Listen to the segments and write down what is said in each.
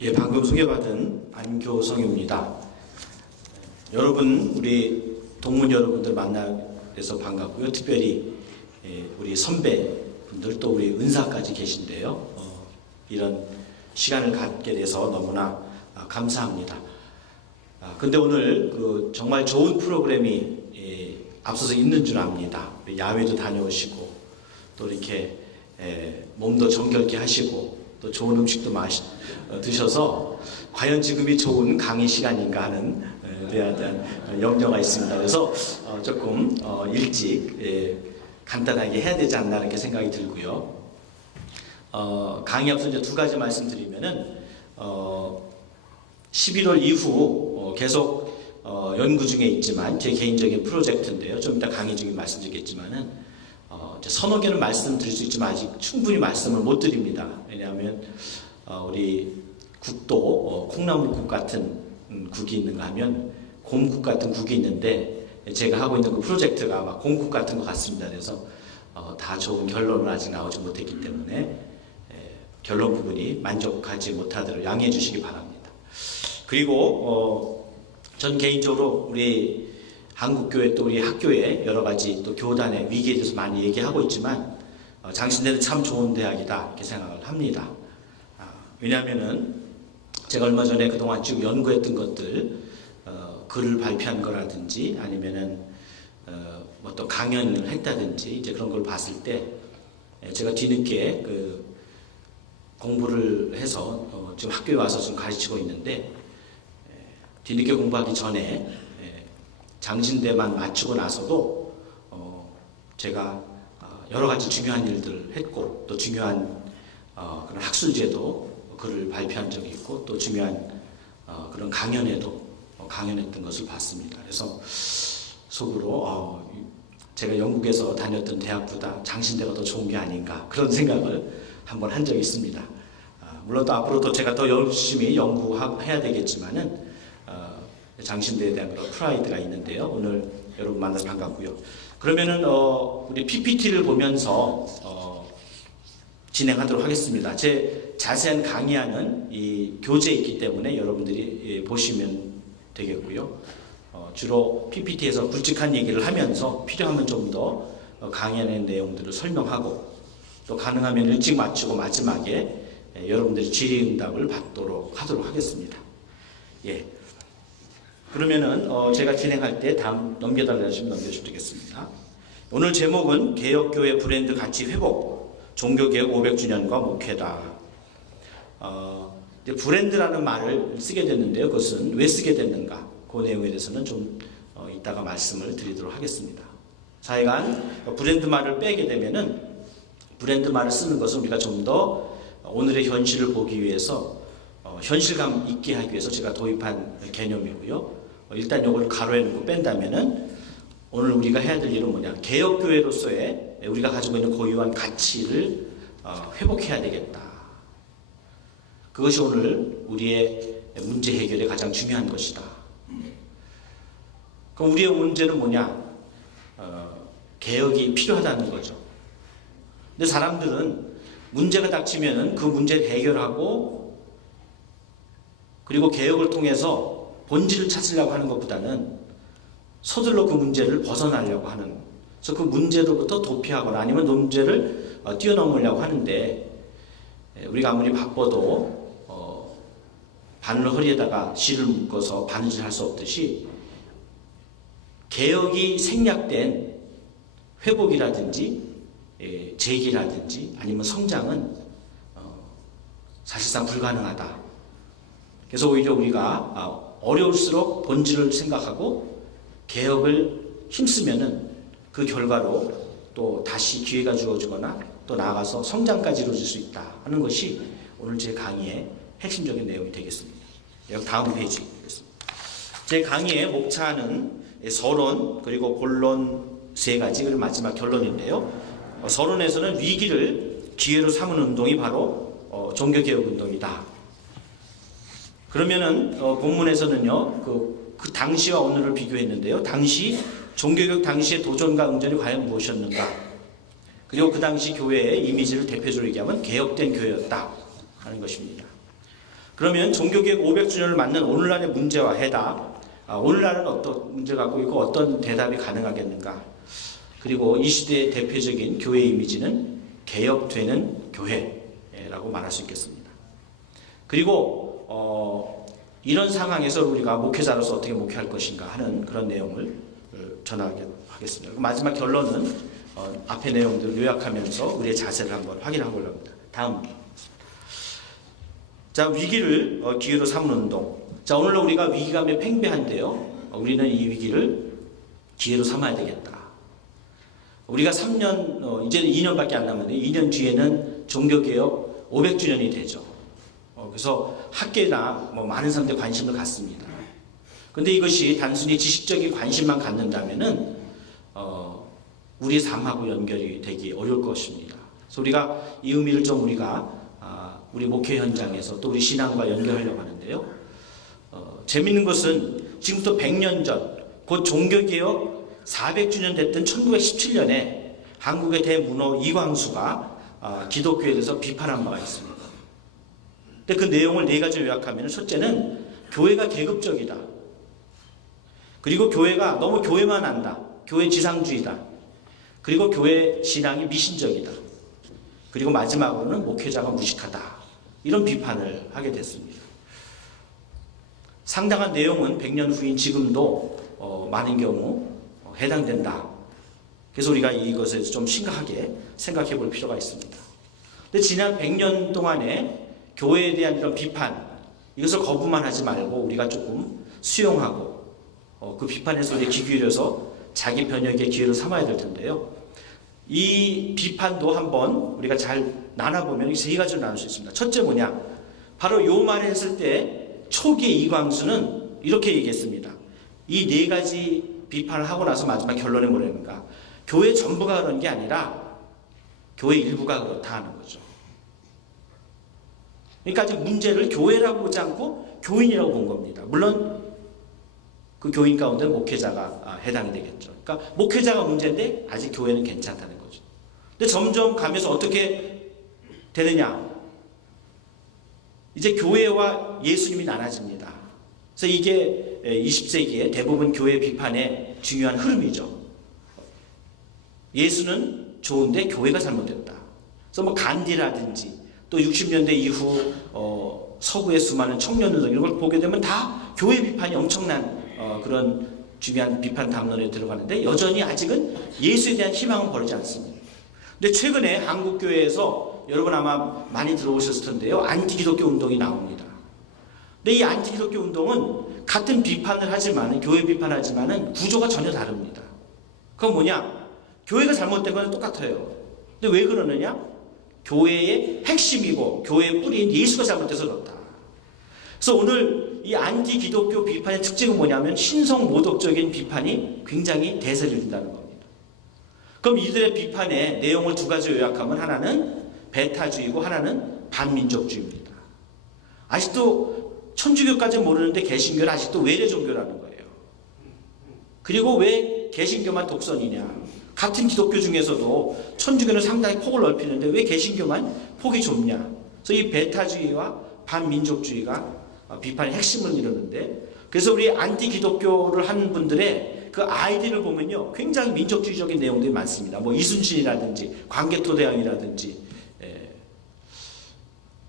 예, 방금 소개받은 안교성입니다. 여러분, 우리 동문 여러분들 만나서 반갑고요. 특별히 우리 선배분들 또 우리 은사까지 계신데요. 이런 시간을 갖게 돼서 너무나 감사합니다. 근데 오늘 정말 좋은 프로그램이 앞서서 있는 줄 압니다. 야외도 다녀오시고 또 이렇게 몸도 정결케 하시고 또 좋은 음식도 드셔서 과연 지금이 좋은 강의 시간인가 하는 데에 대한 염려가 있습니다. 그래서 조금 일찍 간단하게 해야 되지 않나 이렇게 생각이 들고요. 강의 앞서 이제 두 가지 말씀드리면은 11월 이후 계속 연구 중에 있지만 제 개인적인 프로젝트인데요. 좀 이따 강의 중에 말씀드리겠지만은 서너 개는 말씀드릴 수 있지만 아직 충분히 말씀을 못 드립니다. 왜냐하면 우리 국도 콩나물국 같은 국이 있는가 하면 곰국 같은 국이 있는데 제가 하고 있는 그 프로젝트가 막 곰국 같은 것 같습니다. 그래서 다 좋은 결론을 아직 나오지 못했기 때문에 결론 부분이 만족하지 못하도록 양해해 주시기 바랍니다. 그리고 전 개인적으로 우리 한국교회 또 우리 학교에 여러 가지 또 교단의 위기에 대해서 많이 얘기하고 있지만 장신대는 참 좋은 대학이다 이렇게 생각을 합니다. 왜냐하면은 제가 얼마 전에 그동안 쭉 연구했던 것들 글을 발표한 거라든지 아니면은 뭐 또 강연을 했다든지 이제 그런 걸 봤을 때 제가 뒤늦게 공부를 해서 지금 학교에 와서 좀 가르치고 있는데 뒤늦게 공부하기 전에 장신대만 마치고 나서도 제가 여러 가지 중요한 일들을 했고 또 중요한 그런 학술제도 글을 발표한 적이 있고 또 중요한 그런 강연에도 강연했던 것을 봤습니다. 그래서 속으로 제가 영국에서 다녔던 대학보다 장신대가 더 좋은 게 아닌가 그런 생각을 한번 한 적이 있습니다. 물론 또 앞으로도 제가 더 열심히 연구해야 되겠지만은 장신대에 대한 그런 프라이드가 있는데요. 오늘 여러분 만나서 반갑고요. 그러면은 우리 PPT를 보면서 진행하도록 하겠습니다. 제 자세한 강의하는 이 교재에 있기 때문에 여러분들이 보시면 되겠고요. 주로 PPT에서 굵직한 얘기를 하면서 필요하면 좀 더 강의하는 내용들을 설명하고 또 가능하면 일찍 마치고 마지막에 여러분들이 질의응답을 받도록 하도록 하겠습니다. 예. 그러면은 제가 진행할 때 다음 넘겨달라 하시면 넘겨주시겠습니다. 오늘 제목은 개혁교회 브랜드 가치 회복, 종교개혁 500주년과 목회다. 브랜드라는 말을 쓰게 됐는데요. 그것은 왜 쓰게 됐는가? 그 내용에 대해서는 좀 이따가 말씀을 드리도록 하겠습니다. 사회간 브랜드 말을 빼게 되면은 브랜드 말을 쓰는 것은 우리가 좀 더 오늘의 현실을 보기 위해서 현실감 있게 하기 위해서 제가 도입한 개념이고요. 일단 이걸 가로에 놓고 뺀다면은 오늘 우리가 해야 될 일은 뭐냐? 개혁교회로서의 우리가 가지고 있는 고유한 가치를 회복해야 되겠다. 그것이 오늘 우리의 문제 해결에 가장 중요한 것이다. 그럼 우리의 문제는 뭐냐? 개혁이 필요하다는 거죠. 근데 사람들은 문제가 닥치면은 그 문제를 해결하고 그리고 개혁을 통해서 본질을 찾으려고 하는 것보다는 서둘러 그 문제를 벗어나려고 하는, 그래서 그 문제로부터 도피하거나 아니면 문제를 뛰어넘으려고 하는데 우리가 아무리 바빠도 바늘 허리에다가 실을 묶어서 바느질 할 수 없듯이 개혁이 생략된 회복이라든지 재기라든지 아니면 성장은 사실상 불가능하다. 그래서 오히려 우리가 어려울수록 본질을 생각하고 개혁을 힘쓰면은 그 결과로 또 다시 기회가 주어지거나 또 나아가서 성장까지 이루어질 수 있다 하는 것이 오늘 제 강의의 핵심적인 내용이 되겠습니다. 여기 다음 페이지 보겠습니다. 제 강의의 목차는 서론 그리고 본론 세 가지 그리고 마지막 결론인데요. 서론에서는 위기를 기회로 삼은 운동이 바로 종교개혁 운동이다. 그러면은 본문에서는요 그 당시와 오늘을 비교했는데요. 당시 종교개혁 당시의 도전과 응전이 과연 무엇이었는가? 그리고 그 당시 교회의 이미지를 대표적으로 얘기하면 개혁된 교회였다 하는 것입니다. 그러면 종교개혁 500주년을 맞는 오늘날의 문제와 해답, 오늘날은 어떤 문제가 갖고 있고 어떤 대답이 가능하겠는가. 그리고 이 시대의 대표적인 교회 이미지는 개혁되는 교회라고 말할 수 있겠습니다. 그리고 이런 상황에서 우리가 목회자로서 어떻게 목회할 것인가 하는 그런 내용을 전하겠습니다. 마지막 결론은 앞의 내용들을 요약하면서 우리의 자세를 한번 확인하려고 합니다. 다음. 자, 위기를 기회로 삼는 운동. 자, 오늘 우리가 위기감에 팽배한데요. 우리는 이 위기를 기회로 삼아야 되겠다. 우리가 3년, 이제 2년밖에 안 남았는데 2년 뒤에는 종교개혁 500주년이 되죠. 그래서 학계나 많은 사람들이 관심을 갖습니다. 근데 이것이 단순히 지식적인 관심만 갖는다면은 우리의 삶하고 연결이 되기 어려울 것입니다. 그래서 우리가 이 의미를 좀 우리 목회 현장에서 또 우리 신앙과 연결하려고 하는데요. 재밌는 것은 지금부터 100년 전, 곧 종교개혁 400주년 됐던 1917년에 한국의 대문호 이광수가 기독교에 대해서 비판한 바가 있습니다. 근데 그 내용을 네 가지로 요약하면, 첫째는 교회가 계급적이다. 그리고 교회가 너무 교회만 한다. 교회 지상주의다. 그리고 교회 신앙이 미신적이다. 그리고 마지막으로는 목회자가 무식하다. 이런 비판을 하게 됐습니다. 상당한 내용은 100년 후인 지금도 많은 경우 해당된다. 그래서 우리가 이것에 좀 심각하게 생각해 볼 필요가 있습니다. 근데 지난 100년 동안에 교회에 대한 이런 비판, 이것을 거부만 하지 말고 우리가 조금 수용하고 그 비판에서 우리 귀 기울여서 자기 변혁의 기회를 삼아야 될 텐데요. 이 비판도 한번 우리가 잘 나눠보면 세 가지로 나눌 수 있습니다. 첫째 뭐냐? 바로 요 말을 했을 때 초기의 이광수는 이렇게 얘기했습니다. 이 네 가지 비판을 하고 나서 마지막 결론이 뭐라는가? 교회 전부가 그런 게 아니라 교회 일부가 그렇다 하는 거죠. 그러니까 아직 문제를 교회라고 보지 않고 교인이라고 본 겁니다. 물론 그 교인 가운데 목회자가 해당이 되겠죠. 그러니까 목회자가 문제인데 아직 교회는 괜찮다는 거죠. 근데 점점 가면서 어떻게 되느냐? 이제 교회와 예수님이 나눠집니다. 그래서 이게 20세기의 대부분 교회 비판의 중요한 흐름이죠. 예수는 좋은데 교회가 잘못됐다. 그래서 간디라든지 또 60년대 이후 서구의 수많은 청년운동 이런 걸 보게 되면 다 교회 비판이 엄청난 그런 중요한 비판 담론에 들어가는데 여전히 아직은 예수에 대한 희망은 버리지 않습니다. 근데 최근에 한국교회에서 여러분 아마 많이 들어오셨을 텐데요. 안티기독교 운동이 나옵니다. 근데 이 안티기독교 운동은 같은 비판을 하지만 교회 비판하지만은 구조가 전혀 다릅니다. 그건 뭐냐? 교회가 잘못된 건 똑같아요. 근데 왜 그러느냐? 교회의 핵심이고 교회의 뿌리인 예수가 잘못돼서 그렇다. 그래서 오늘 이 안티기독교 비판의 특징은 뭐냐면 신성모독적인 비판이 굉장히 대세를 이룬다는 겁니다. 그럼 이들의 비판의 내용을 두 가지로 요약하면 하나는 배타주의고 하나는 반민족주의입니다. 아직도 천주교까지는 모르는데 개신교는 아직도 외래 종교라는 거예요. 그리고 왜 개신교만 독선이냐? 같은 기독교 중에서도 천주교는 상당히 폭을 넓히는데 왜 개신교만 폭이 좁냐? 그래서 이 배타주의와 반민족주의가 비판의 핵심을 이루는데, 그래서 우리 안티기독교를 하는 분들의 그 아이디를 보면요, 굉장히 민족주의적인 내용들이 많습니다. 뭐 이순신이라든지 광개토대왕이라든지.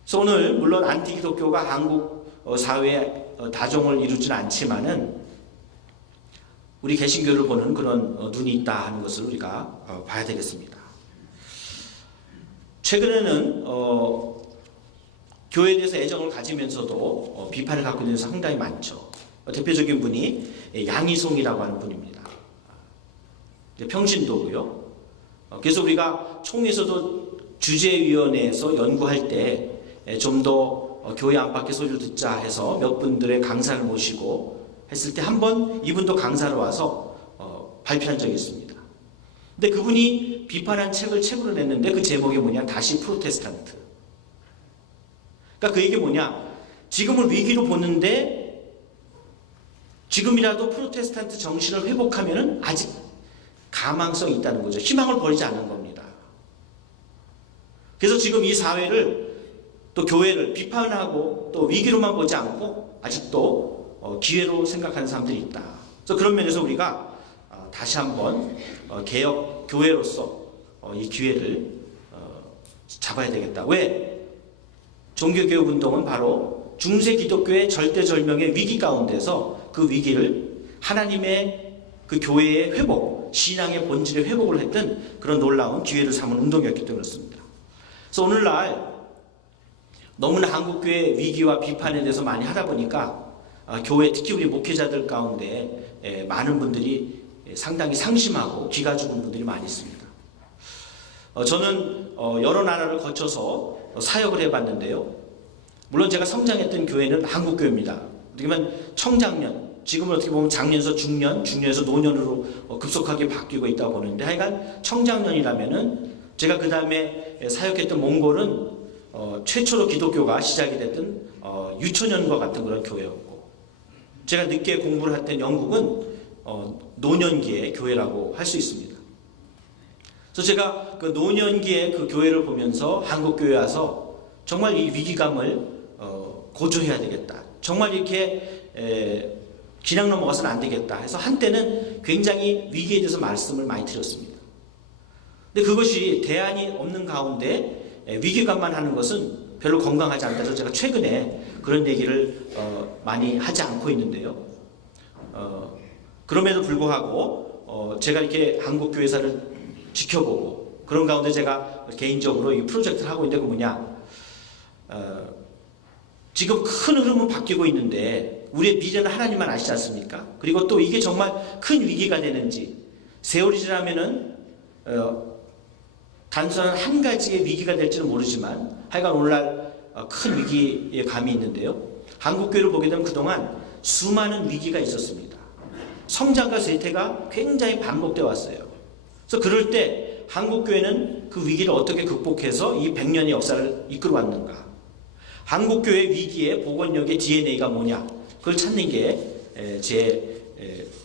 그래서 오늘 물론 안티기독교가 한국 사회의 다종을 이루지는 않지만은 우리 개신교를 보는 그런 눈이 있다 하는 것을 우리가 봐야 되겠습니다. 최근에는 교회에 대해서 애정을 가지면서도 비판을 갖고 있는 데서 상당히 많죠. 대표적인 분이 양희송이라고 하는 분입니다. 평신도고요. 그래서 우리가 총회에서도 주재위원회에서 연구할 때 좀 더 교회 안팎의 소리를 듣자 해서 몇 분들의 강사를 모시고 했을 때 한 번 이분도 강사로 와서 발표한 적이 있습니다. 근데 그분이 비판한 책을 책으로 냈는데 그 제목이 뭐냐? 다시 프로테스탄트. 그러니까 그 얘기 뭐냐? 지금을 위기로 보는데 지금이라도 프로테스탄트 정신을 회복하면은 아직 가망성이 있다는 거죠. 희망을 버리지 않는 겁니다. 그래서 지금 이 사회를 또 교회를 비판하고 또 위기로만 보지 않고 아직도 기회로 생각하는 사람들이 있다. 그래서 그런 면에서 우리가 다시 한번 개혁 교회로서 이 기회를 잡아야 되겠다. 왜? 종교개혁 운동은 바로 중세 기독교의 절대절명의 위기 가운데서 그 위기를 하나님의 그 교회의 회복, 신앙의 본질의 회복을 했던 그런 놀라운 기회를 삼은 운동이었기 때문에 그렇습니다. 그래서 오늘날 너무나 한국교회 위기와 비판에 대해서 많이 하다 보니까 교회, 특히 우리 목회자들 가운데 많은 분들이 상당히 상심하고 기가 죽은 분들이 많이 있습니다. 저는 여러 나라를 거쳐서 사역을 해봤는데요. 물론 제가 성장했던 교회는 한국교회입니다. 어떻게 보면 청장년, 지금은 어떻게 보면 장년에서 중년, 중년에서 노년으로 급속하게 바뀌고 있다고 보는데, 하여간 청장년이라면은 제가 그 다음에 사역했던 몽골은 최초로 기독교가 시작이 됐던 유초년과 같은 그런 교회였고, 제가 늦게 공부를 했던 영국은 노년기의 교회라고 할 수 있습니다. 그래서 제가 그 노년기의 그 교회를 보면서 한국 교회에 와서 정말 이 위기감을 고조해야 되겠다. 정말 이렇게 그냥 넘어가서는 안 되겠다 해서 한때는 굉장히 위기에 대해서 말씀을 많이 드렸습니다. 근데 그것이 대안이 없는 가운데 위기감만 하는 것은 별로 건강하지 않다 해서 제가 최근에 그런 얘기를 많이 하지 않고 있는데요. 그럼에도 불구하고 제가 이렇게 한국교회사를 지켜보고 그런 가운데 제가 개인적으로 이 프로젝트를 하고 있는데 그 뭐냐, 지금 큰 흐름은 바뀌고 있는데 우리의 미래는 하나님만 아시지 않습니까? 그리고 또 이게 정말 큰 위기가 되는지, 세월이 지나면은 단순한 한 가지의 위기가 될지는 모르지만 하여간 오늘날 큰 위기의 감이 있는데요. 한국교회를 보게 되면 그동안 수많은 위기가 있었습니다. 성장과 쇠퇴가 굉장히 반복되어 왔어요. 그래서 그럴 때 한국교회는 그 위기를 어떻게 극복해서 이 100년의 역사를 이끌어 왔는가? 한국교회 위기의 복원력의 DNA가 뭐냐? 그걸 찾는 게 제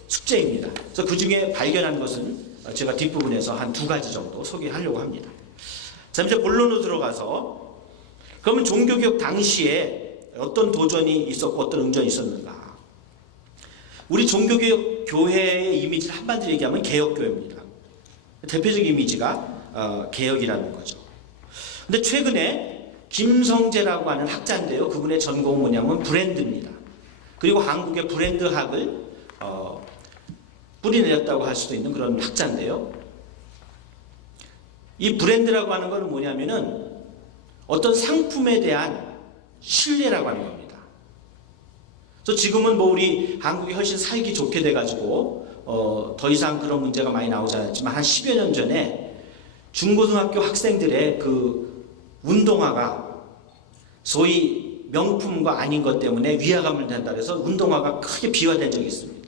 숙제입니다. 그래서 그 중에 발견한 것은 제가 뒷부분에서 한 2가지 정도 소개하려고 합니다. 자, 이제 본론으로 들어가서 그러면 종교개혁 당시에 어떤 도전이 있었고 어떤 응전이 있었는가? 우리 종교개혁 교회의 이미지를 한마디로 얘기하면 개혁교회입니다. 대표적 이미지가 개혁이라는 거죠. 근데 최근에 김성재라고 하는 학자인데요. 그분의 전공은 뭐냐면 브랜드입니다. 그리고 한국의 브랜드학을 뿌리내렸다고 할 수도 있는 그런 학자인데요. 이 브랜드라고 하는 것은 뭐냐면은 어떤 상품에 대한 신뢰라고 하는 겁니다. 그래서 지금은 뭐 우리 한국이 훨씬 살기 좋게 돼가지고 더 이상 그런 문제가 많이 나오지 않았지만 한 10여 년 전에 중고등학교 학생들의 그 운동화가 소위 명품과 아닌 것 때문에 위화감을 낸다 그래서 운동화가 크게 비화된 적이 있습니다.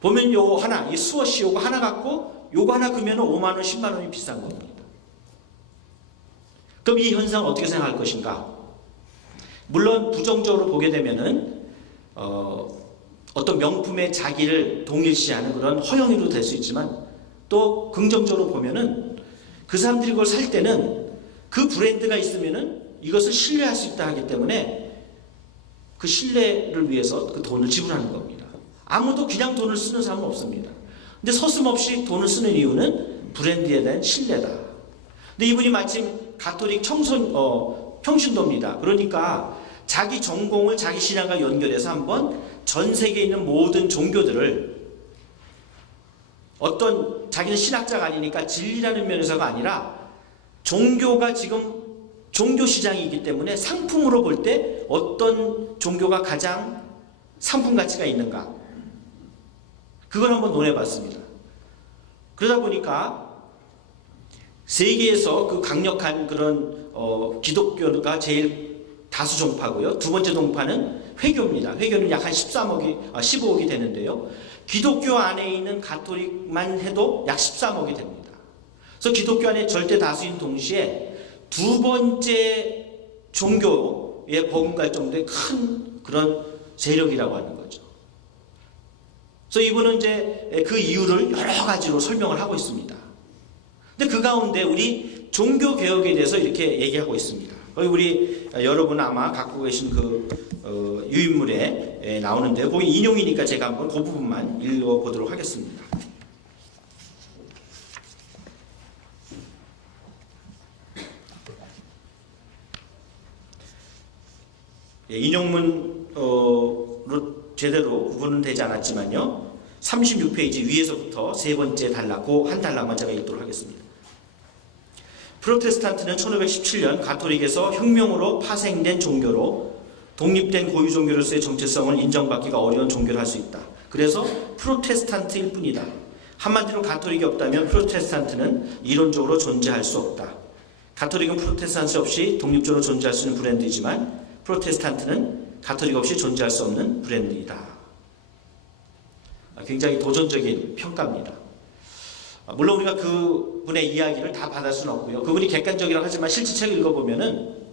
보면 요 하나, 이 수어시 요거 하나 갖고 요거 하나 그러면 5만 원, 10만 원이 비싼 겁니다. 그럼 이 현상을 어떻게 생각할 것인가? 물론 부정적으로 보게 되면은 어떤 명품의 자기를 동일시하는 그런 허영이도 될 수 있지만, 또 긍정적으로 보면은 그 사람들이 그걸 살 때는 그 브랜드가 있으면은 이것을 신뢰할 수 있다 하기 때문에 그 신뢰를 위해서 그 돈을 지불하는 겁니다. 아무도 그냥 돈을 쓰는 사람은 없습니다. 근데 서슴없이 돈을 쓰는 이유는 브랜드에 대한 신뢰다. 근데 이분이 마침 가톨릭 평신도입니다. 그러니까 자기 전공을 자기 신앙과 연결해서 한번 전 세계에 있는 모든 종교들을, 어떤 자기는 신학자가 아니니까 진리라는 면에서가 아니라 종교가 지금 종교 시장이기 때문에 상품으로 볼 때 어떤 종교가 가장 상품 가치가 있는가, 그걸 한번 논해봤습니다. 그러다 보니까 세계에서 그 강력한 그런 기독교가 제일 다수 종파고요. 두 번째 종파는 회교입니다. 회교는 약 한 15억이 되는데요. 기독교 안에 있는 가톨릭만 해도 약 13억이 됩니다. 그래서 기독교 안에 절대 다수인 동시에 두 번째 종교에 버금갈 정도의 큰 그런 세력이라고 하는 거죠. 그래서 이분은 이제 그 이유를 여러 가지로 설명을 하고 있습니다. 근데 그 가운데 우리 종교개혁에 대해서 이렇게 얘기하고 있습니다. 우리 여러분 아마 갖고 계신 그 유인물에 나오는데요. 거기 인용이니까 제가 한번 그 부분만 읽어보도록 하겠습니다. 인용문으로 제대로 구분은 되지 않았지만요. 36페이지 위에서부터 세 번째 단락, 그 한 단락만 제가 읽도록 하겠습니다. 프로테스탄트는 1517년 가톨릭에서 혁명으로 파생된 종교로 독립된 고유 종교로서의 정체성을 인정받기가 어려운 종교를 할 수 있다. 그래서 프로테스탄트일 뿐이다. 한마디로 가톨릭이 없다면 프로테스탄트는 이론적으로 존재할 수 없다. 가톨릭은 프로테스탄트 없이 독립적으로 존재할 수 있는 브랜드이지만 프로테스탄트는 가톨릭 없이 존재할 수 없는 브랜드이다. 굉장히 도전적인 평가입니다. 물론 우리가 그분의 이야기를 다 받을 수는 없고요. 그분이 객관적이라고 하지만 실제 책을 읽어보면은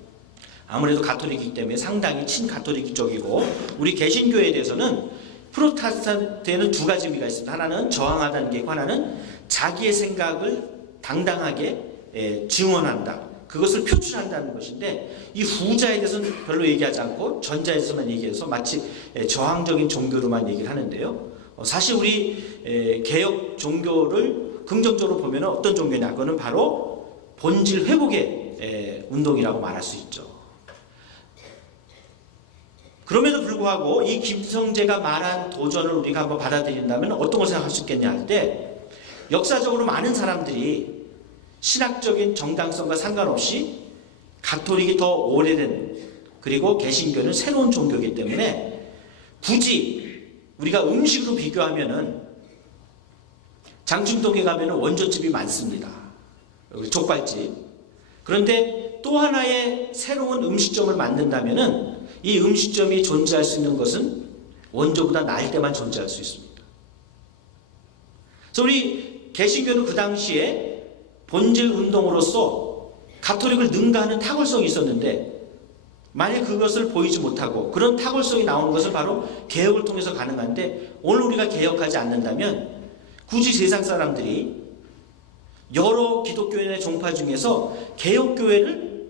아무래도 가톨릭이기 때문에 상당히 친가톨릭적이고, 우리 개신교에 대해서는 프로테스탄트에는 두 가지 의미가 있습니다. 하나는 저항하다는 게 있고, 하나는 자기의 생각을 당당하게 증언한다. 그것을 표출한다는 것인데, 이 후자에 대해서는 별로 얘기하지 않고 전자에 대해서만 얘기해서 마치 저항적인 종교로만 얘기를 하는데요. 사실 우리 개혁 종교를 긍정적으로 보면 어떤 종교냐? 그거는 바로 본질 회복의 운동이라고 말할 수 있죠. 그럼에도 불구하고 이 김성재가 말한 도전을 우리가 한번 받아들인다면 어떤 걸 생각할 수 있겠냐 할 때, 역사적으로 많은 사람들이 신학적인 정당성과 상관없이 가톨릭이 더 오래된, 그리고 개신교는 새로운 종교이기 때문에 굳이 우리가 음식으로 비교하면은 장충동에 가면은 원조집이 많습니다. 족발집. 그런데 또 하나의 새로운 음식점을 만든다면은 이 음식점이 존재할 수 있는 것은 원조보다 나을 때만 존재할 수 있습니다. 그래서 우리 개신교는 그 당시에 본질 운동으로서 가톨릭을 능가하는 탁월성이 있었는데, 만약 그것을 보이지 못하고 그런 탁월성이 나오는 것을 바로 개혁을 통해서 가능한데, 오늘 우리가 개혁하지 않는다면 굳이 세상 사람들이 여러 기독교인의 종파 중에서 개혁교회를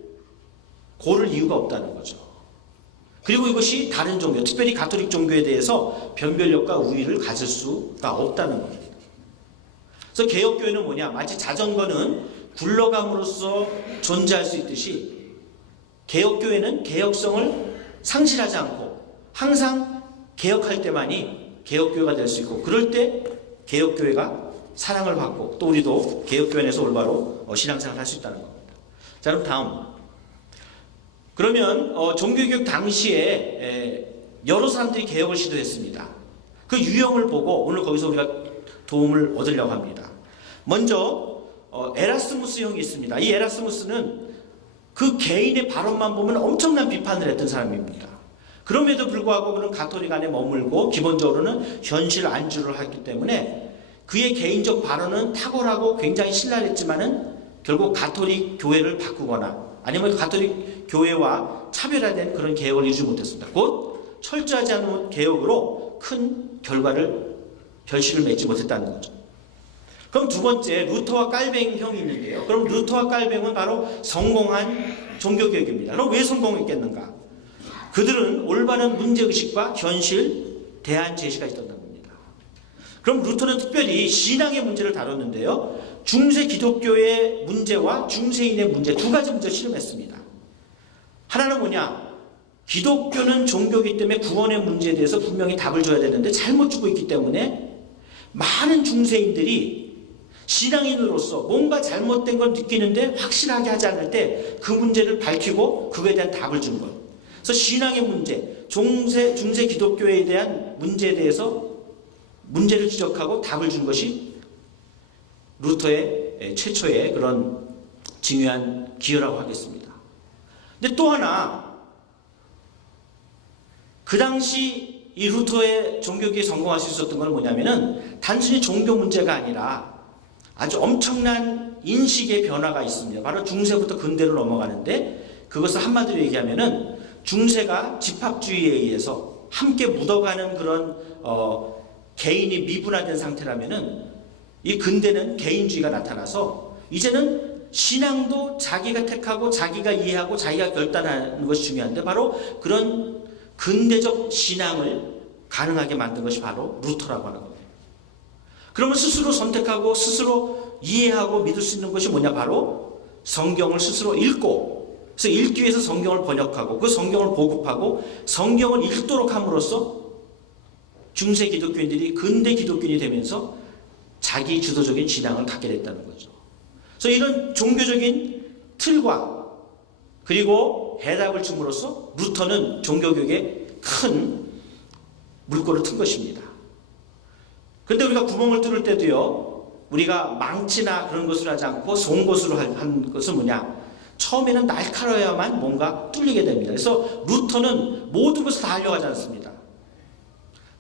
고를 이유가 없다는 거죠. 그리고 이것이 다른 종교, 특별히 가톨릭 종교에 대해서 변별력과 우위를 가질 수가 없다는 겁니다. 그래서 개혁교회는 뭐냐? 마치 자전거는 굴러감으로써 존재할 수 있듯이 개혁교회는 개혁성을 상실하지 않고 항상 개혁할 때만이 개혁교회가 될 수 있고, 그럴 때 개혁교회가 사랑을 받고 또 우리도 개혁교회 안에서 올바로 신앙생활을 할 수 있다는 겁니다. 자, 그럼 다음. 그러면 종교개혁 당시에 여러 사람들이 개혁을 시도했습니다. 그 유형을 보고 오늘 거기서 우리가 도움을 얻으려고 합니다. 먼저 에라스무스 형이 있습니다. 이 에라스무스는 그 개인의 발언만 보면 엄청난 비판을 했던 사람입니다. 그럼에도 불구하고 그는 가톨릭 안에 머물고 기본적으로는 현실 안주를 했기 때문에 그의 개인적 발언은 탁월하고 굉장히 신랄했지만은 결국 가톨릭 교회를 바꾸거나 아니면 가톨릭 교회와 차별화된 그런 개혁을 이루지 못했습니다. 곧 철저하지 않은 개혁으로 큰 결실을 맺지 못했다는 거죠. 그럼 두 번째, 루터와 깔뱅 형이 있는데요. 그럼 루터와 깔뱅은 바로 성공한 종교개혁입니다. 그럼 왜 성공했겠는가? 그들은 올바른 문제의식과 현실, 대안 제시가 있었던 겁니다. 그럼 루터는 특별히 신앙의 문제를 다뤘는데요. 중세 기독교의 문제와 중세인의 문제, 두 가지 문제를 실험했습니다. 하나는 뭐냐? 기독교는 종교이기 때문에 구원의 문제에 대해서 분명히 답을 줘야 되는데 잘못 주고 있기 때문에 많은 중세인들이 신앙인으로서 뭔가 잘못된 걸 느끼는데 확실하게 하지 않을 때 그 문제를 밝히고 그거에 대한 답을 준 것. 그래서 신앙의 문제, 중세 기독교에 대한 문제에 대해서 문제를 지적하고 답을 준 것이 루터의 최초의 그런 중요한 기여라고 하겠습니다. 근데 또 하나, 그 당시 이 루터의 종교개혁이 성공할 수 있었던 건 뭐냐면은 단순히 종교 문제가 아니라 아주 엄청난 인식의 변화가 있습니다. 바로 중세부터 근대로 넘어가는데, 그것을 한마디로 얘기하면은 중세가 집합주의에 의해서 함께 묻어가는 그런 개인이 미분화된 상태라면은 이 근대는 개인주의가 나타나서 이제는 신앙도 자기가 택하고 자기가 이해하고 자기가 결단하는 것이 중요한데 바로 그런 근대적 신앙을 가능하게 만든 것이 바로 루터라고 하는 겁니다. 그러면 스스로 선택하고 스스로 이해하고 믿을 수 있는 것이 뭐냐? 바로 성경을 스스로 읽고, 그래서 읽기 위해서 성경을 번역하고 그 성경을 보급하고 성경을 읽도록 함으로써 중세 기독교인들이 근대 기독교인이 되면서 자기 주도적인 신앙을 갖게 됐다는 거죠. 그래서 이런 종교적인 틀과 그리고 해답을 줌으로써 루터는 종교개혁에 큰 물꼬를 튼 것입니다. 그런데 우리가 구멍을 뚫을 때도요, 우리가 망치나 그런 것을 하지 않고 송곳으로 한 것은 뭐냐? 처음에는 날카로워야만 뭔가 뚫리게 됩니다. 그래서 루터는 모든 것을 다 하려고 하지 않습니다.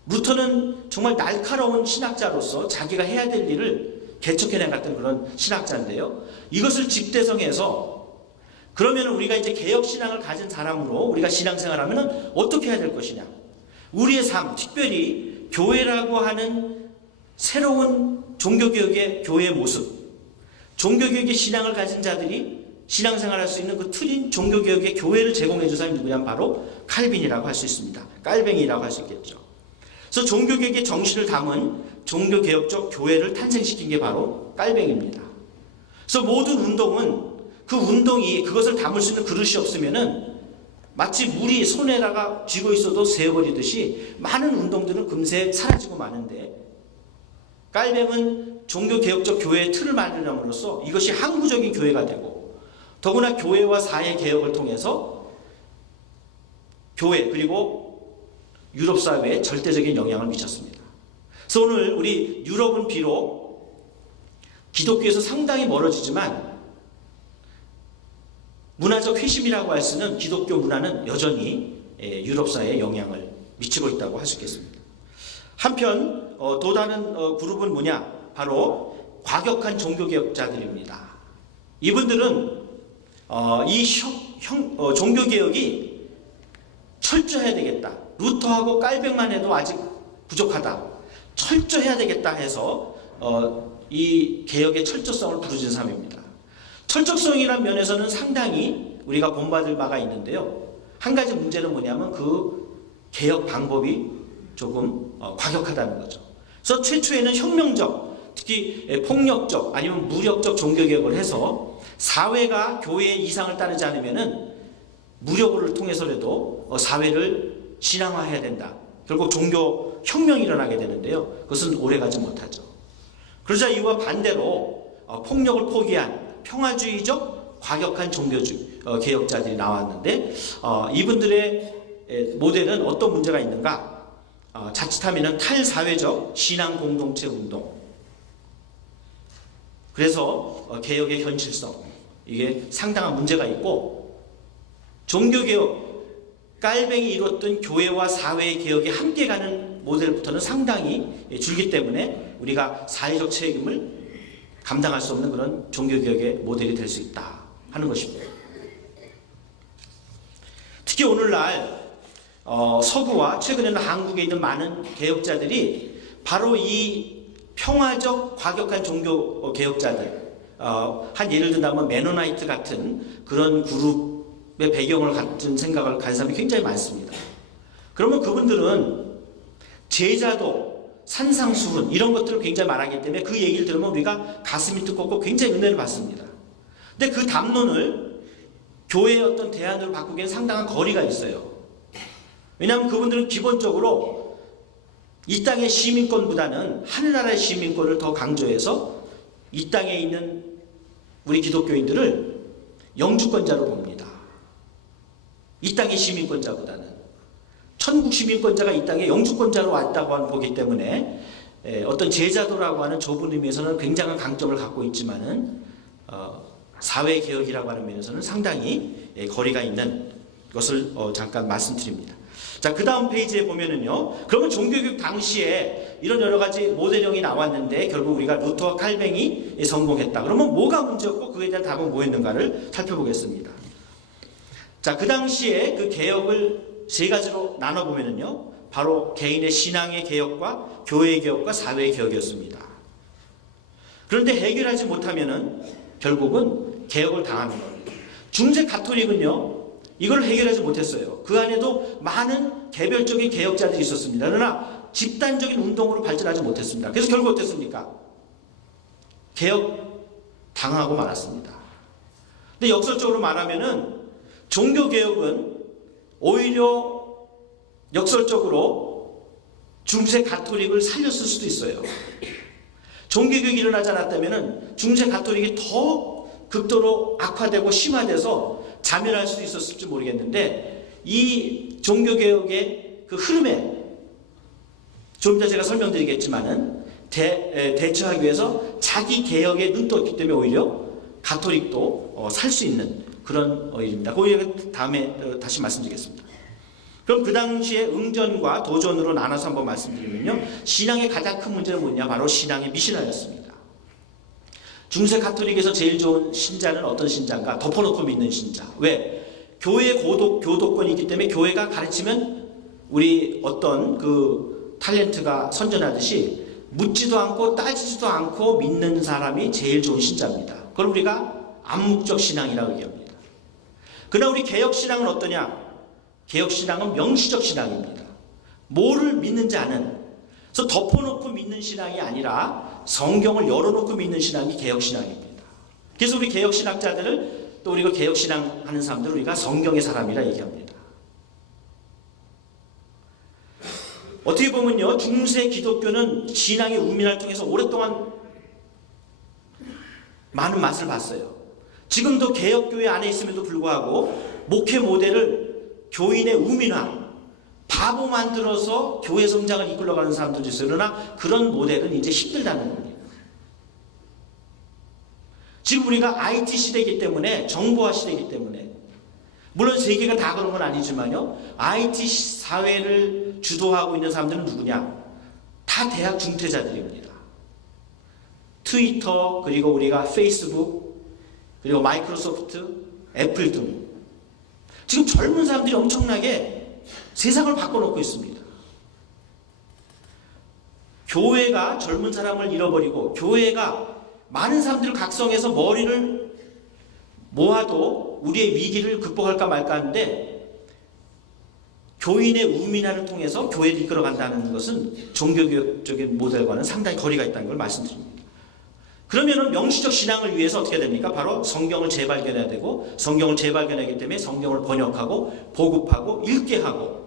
루터는 정말 날카로운 신학자로서 자기가 해야 될 일을 개척해 나갔던 그런 신학자인데요. 이것을 집대성해서 그러면 우리가 이제 개혁신앙을 가진 사람으로 우리가 신앙생활하면 어떻게 해야 될 것이냐? 우리의 삶, 특별히 교회라고 하는 새로운 종교개혁의 교회의 모습, 종교개혁의 신앙을 가진 자들이 신앙생활할 수 있는 그 틀인 종교개혁의 교회를 제공해 준 사람이 누구냐면 바로 칼빈이라고 할 수 있습니다. 깔뱅이라고 할 수 있겠죠. 그래서 종교개혁의 정신을 담은 종교개혁적 교회를 탄생시킨 게 바로 깔뱅이입니다. 그래서 모든 운동은 그 운동이 그것을 담을 수 있는 그릇이 없으면은 마치 물이 손에다가 쥐고 있어도 새어버리듯이 많은 운동들은 금세 사라지고 마는데 깔뱅은 종교개혁적 교회의 틀을 만들어함으로써 이것이 항구적인 교회가 되고 더구나 교회와 사회 개혁을 통해서 교회 그리고 유럽 사회에 절대적인 영향을 미쳤습니다. 그래서 오늘 우리 유럽은 비록 기독교에서 상당히 멀어지지만 문화적 회심이라고 할 수 있는 기독교 문화는 여전히 유럽 사회에 영향을 미치고 있다고 할 수 있겠습니다. 한편 또 다른 그룹은 뭐냐? 바로 과격한 종교개혁자들입니다. 이분들은 이 종교개혁이 철저해야 되겠다. 루터하고 깔뱅만 해도 아직 부족하다. 철저해야 되겠다 해서 이 개혁의 철저성을 부르짖은 사람입니다. 철저성이라는 면에서는 상당히 우리가 본받을 바가 있는데요. 한 가지 문제는 뭐냐면 그 개혁 방법이 조금 과격하다는 거죠. 그래서 최초에는 혁명적, 특히 폭력적 아니면 무력적 종교개혁을 해서 사회가 교회의 이상을 따르지 않으면은 무력을 통해서라도 사회를 신앙화해야 된다. 결국 종교 혁명이 일어나게 되는데요. 그것은 오래가지 못하죠. 그러자 이와 반대로 폭력을 포기한 평화주의적 과격한 종교개혁자들이 나왔는데 이분들의 모델은 어떤 문제가 있는가? 자칫하면 탈사회적 신앙 공동체 운동. 그래서 개혁의 현실성 이게 상당한 문제가 있고 종교개혁 깔뱅이 이뤘던 교회와 사회의 개혁이 함께 가는 모델부터는 상당히 줄기 때문에 우리가 사회적 책임을 감당할 수 없는 그런 종교개혁의 모델이 될 수 있다 하는 것입니다. 특히 오늘날 서구와 최근에는 한국에 있는 많은 개혁자들이 바로 이 평화적 과격한 종교개혁자들 한 예를 든다면 메노나이트 같은 그런 그룹의 배경을 갖춘 생각을 가진 사람이 굉장히 많습니다. 그러면 그분들은 제자도 산상수훈 이런 것들을 굉장히 말하기 때문에 그 얘기를 들으면 우리가 가슴이 뜨겁고 굉장히 은혜를 받습니다. 근데 그 담론을 교회의 어떤 대안으로 바꾸기엔 상당한 거리가 있어요. 왜냐하면 그분들은 기본적으로 이 땅의 시민권보다는 하늘나라의 시민권을 더 강조해서 이 땅에 있는 우리 기독교인들을 영주권자로 봅니다. 이 땅의 시민권자보다는 천국 시민권자가 이 땅에 영주권자로 왔다고 보기 때문에 어떤 제자도라고 하는 좁은 의미에서는 굉장한 강점을 갖고 있지만은 사회개혁이라고 하는 면에서는 상당히 거리가 있는 것을 잠깐 말씀드립니다. 자, 그 다음 페이지에 보면은요. 그러면 종교개혁 당시에 이런 여러 가지 모델형이 나왔는데 결국 우리가 루터와 칼뱅이 성공했다. 그러면 뭐가 문제였고 그에 대한 답은 뭐였는가를 살펴보겠습니다. 자, 그 당시에 그 개혁을 세 가지로 나눠보면은요. 바로 개인의 신앙의 개혁과 교회의 개혁과 사회의 개혁이었습니다. 그런데 해결하지 못하면은 결국은 개혁을 당하는 겁니다. 중세 가톨릭은요, 이걸 해결하지 못했어요. 그 안에도 많은 개별적인 개혁자들이 있었습니다. 그러나 집단적인 운동으로 발전하지 못했습니다. 그래서 결국 어땠습니까? 개혁 당하고 말았습니다. 근데 역설적으로 말하면은 종교개혁은 오히려 역설적으로 중세 가톨릭을 살렸을 수도 있어요. 종교개혁이 일어나지 않았다면 중세 가톨릭이 더 극도로 악화되고 심화돼서 자멸할 수도 있었을지 모르겠는데, 이 종교개혁의 그 흐름에 좀 이따 제가 설명드리겠지만은 대처하기 위해서 자기 개혁에 눈떴기 때문에 오히려 가톨릭도 살 수 있는 그런 일입니다. 그 다음에 다시 말씀드리겠습니다. 그럼 그 당시에 응전과 도전으로 나눠서 한번 말씀드리면요, 신앙의 가장 큰 문제는 뭐냐? 바로 신앙의 미신화였습니다. 중세 가톨릭에서 제일 좋은 신자는 어떤 신자인가? 덮어놓고 믿는 신자. 왜? 교회 교도권이 있기 때문에 교회가 가르치면 우리 어떤 그 탤런트가 선전하듯이 묻지도 않고 따지지도 않고 믿는 사람이 제일 좋은 신자입니다. 그걸 우리가 암묵적 신앙이라고 얘기합니다. 그러나 우리 개혁신앙은 어떠냐? 개혁신앙은 명시적 신앙입니다. 뭐를 믿는지 아는, 그래서 덮어놓고 믿는 신앙이 아니라 성경을 열어놓고 믿는 신앙이 개혁신앙입니다. 그래서 우리 개혁신학자들을, 또 우리가 개혁신앙 하는 사람들을 우리가 성경의 사람이라 얘기합니다. 어떻게 보면요, 중세 기독교는 신앙의 우민화를 통해서 오랫동안 많은 맛을 봤어요. 지금도 개혁교회 안에 있음에도 불구하고 목회 모델을 교인의 우민화, 바보 만들어서 교회 성장을 이끌어가는 사람들도 있어요. 그러나 그런 모델은 이제 힘들다는 겁니다. 지금 우리가 IT 시대이기 때문에, 정보화 시대이기 때문에, 물론 세계가 다 그런 건 아니지만요, IT 사회를 주도하고 있는 사람들은 누구냐? 다 대학 중퇴자들입니다. 트위터, 그리고 우리가 페이스북, 그리고 마이크로소프트, 애플 등 지금 젊은 사람들이 엄청나게 세상을 바꿔놓고 있습니다. 교회가 젊은 사람을 잃어버리고, 교회가 많은 사람들을 각성해서 머리를 모아도 우리의 위기를 극복할까 말까 하는데, 교인의 우민화를 통해서 교회를 이끌어간다는 것은 종교교육적인 모델과는 상당히 거리가 있다는 걸 말씀드립니다. 그러면은 명시적 신앙을 위해서 어떻게 됩니까? 바로 성경을 재발견해야 되고, 성경을 재발견하기 때문에 성경을 번역하고 보급하고 읽게 하고,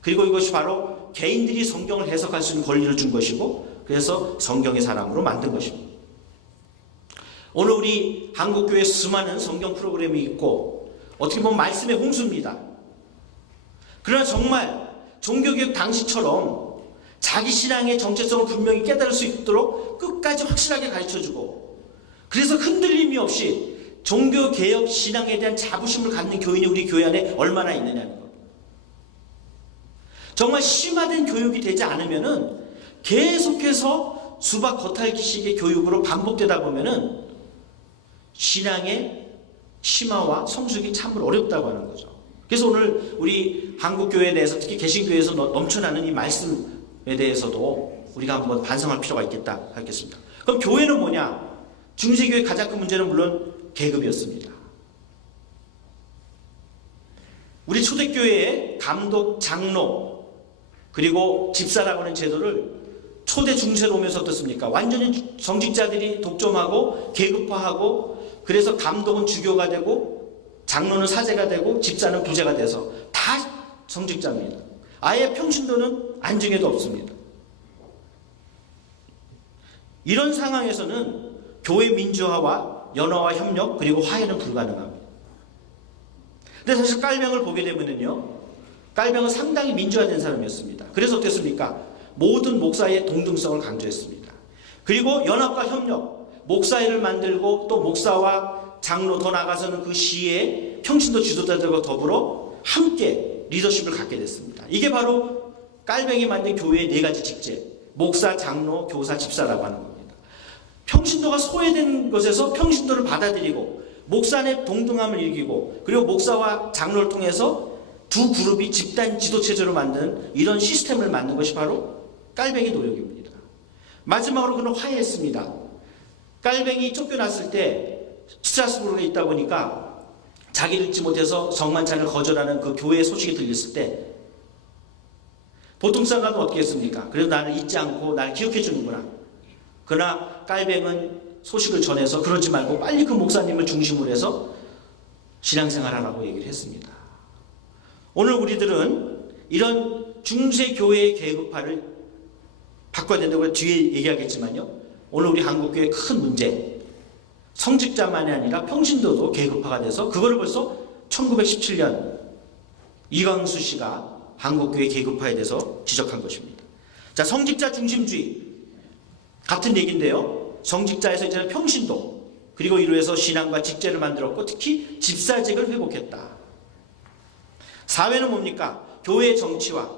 그리고 이것이 바로 개인들이 성경을 해석할 수 있는 권리를 준 것이고, 그래서 성경의 사람으로 만든 것입니다. 오늘 우리 한국교회에 수많은 성경 프로그램이 있고, 어떻게 보면 말씀의 홍수입니다. 그러나 정말 종교개혁 당시처럼 자기 신앙의 정체성을 분명히 깨달을 수 있도록 끝까지 확실하게 가르쳐주고, 그래서 흔들림이 없이 종교개혁 신앙에 대한 자부심을 갖는 교인이 우리 교회 안에 얼마나 있느냐는 겁니다. 정말 심화된 교육이 되지 않으면은 계속해서 수박 겉핥기식의 교육으로 반복되다 보면은 신앙의 심화와 성숙이 참으로 어렵다고 하는 거죠. 그래서 오늘 우리 한국교회 내에서, 특히 개신교회에서 넘쳐나는 이 말씀에 대해서도 우리가 한번 반성할 필요가 있겠다 하겠습니다. 그럼 교회는 뭐냐? 중세교회의 가장 큰 문제는 물론 계급이었습니다. 우리 초대교회의 감독, 장로, 그리고 집사라고 하는 제도를 초대 중세로 오면서 어떻습니까? 완전히 정직자들이 독점하고 계급화하고, 그래서 감독은 주교가 되고, 장로는 사제가 되고, 집사는 부제가 돼서 다 정직자입니다. 아예 평신도는 안중에도 없습니다. 이런 상황에서는 교회 민주화와 연화와 협력, 그리고 화해는 불가능합니다. 근데 사실 깔병을 보게 되면요, 깔병은 상당히 민주화된 사람이었습니다. 그래서 어땠습니까? 모든 목사의 동등성을 강조했습니다. 그리고 연합과 협력, 목사회를 만들고, 또 목사와 장로, 더 나아가서는 그 시의 평신도 지도자들과 더불어 함께 리더십을 갖게 됐습니다. 이게 바로 깔병이 만든 교회의 네 가지 직제, 목사, 장로, 교사, 집사라고 하는 겁니다. 평신도가 소외된 것에서 평신도를 받아들이고, 목사 내 동등함을 이기고, 그리고 목사와 장로를 통해서 두 그룹이 집단 지도체제로 만든 이런 시스템을 만든 것이 바로 깔병의 노력입니다. 마지막으로 그는 화해했습니다. 깔병이 쫓겨났을 때 스트라스부르에 있다 보니까 자기를 잊지 못해서 성만찬을 거절하는 그 교회의 소식이 들렸을 때 보통 사람은 어떻게 했습니까? 그래도 나를 잊지 않고 나를 기억해 주는구나. 그러나 깔뱅은 소식을 전해서 그러지 말고 빨리 그 목사님을 중심으로 해서 신앙생활하라고 얘기를 했습니다. 오늘 우리들은 이런 중세교회의 계급화를 바꿔야 된다고 뒤에 얘기하겠지만요. 오늘 우리 한국교회의 큰 문제, 성직자만이 아니라 평신도도 계급화가 돼서 그거를 벌써 1917년 이광수 씨가 한국교회 계급화에 대해서 지적한 것입니다. 자, 성직자 중심주의 같은 얘기인데요. 성직자에서 이제는 평신도, 그리고 이로 해서 신앙과 직제를 만들었고 특히 집사직을 회복했다. 사회는 뭡니까? 교회의 정치화.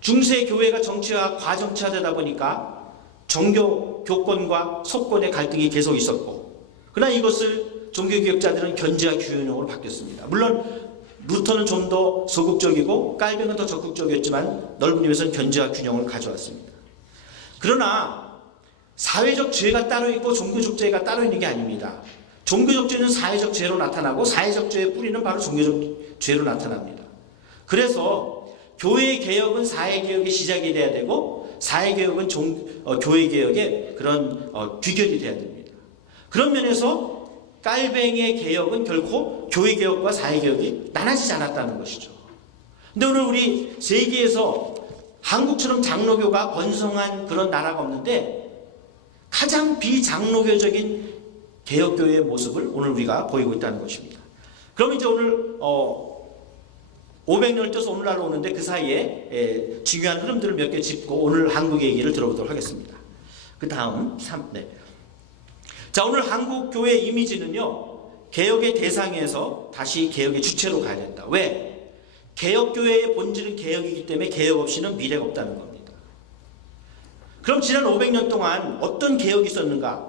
중세 교회가 정치화, 과정치화되다 보니까 종교 교권과 속권의 갈등이 계속 있었고, 그러나 이것을 종교개혁자들은 견제와 규율형으로 바뀌었습니다. 물론 루터는 좀 더 소극적이고 깔뱅은 더 적극적이었지만 넓은 의미에서는 견제와 균형을 가져왔습니다. 그러나 사회적 죄가 따로 있고 종교적 죄가 따로 있는 게 아닙니다. 종교적 죄는 사회적 죄로 나타나고 사회적 죄의 뿌리는 바로 종교적 죄로 나타납니다. 그래서 교회 개혁은 사회 개혁의 시작이 돼야 되고 사회 개혁은 교회 개혁의 그런 귀결이 돼야 됩니다. 그런 면에서 깔뱅의 개혁은 결코 교회 개혁과 사회 개혁이 나눠지지 않았다는 것이죠. 근데 오늘 우리 세계에서 한국처럼 장로교가 번성한 그런 나라가 없는데 가장 비장로교적인 개혁교회의 모습을 오늘 우리가 보이고 있다는 것입니다. 그럼 이제 오늘 500년을 떠서 오늘날로 오는데 그 사이에 중요한 흐름들을 몇 개 짚고 오늘 한국의 얘기를 들어보도록 하겠습니다. 그 다음 자, 오늘 한국 교회 이미지는요, 개혁의 대상에서 다시 개혁의 주체로 가야 된다. 왜? 개혁교회의 본질은 개혁이기 때문에 개혁 없이는 미래가 없다는 겁니다. 그럼 지난 500년 동안 어떤 개혁이 있었는가?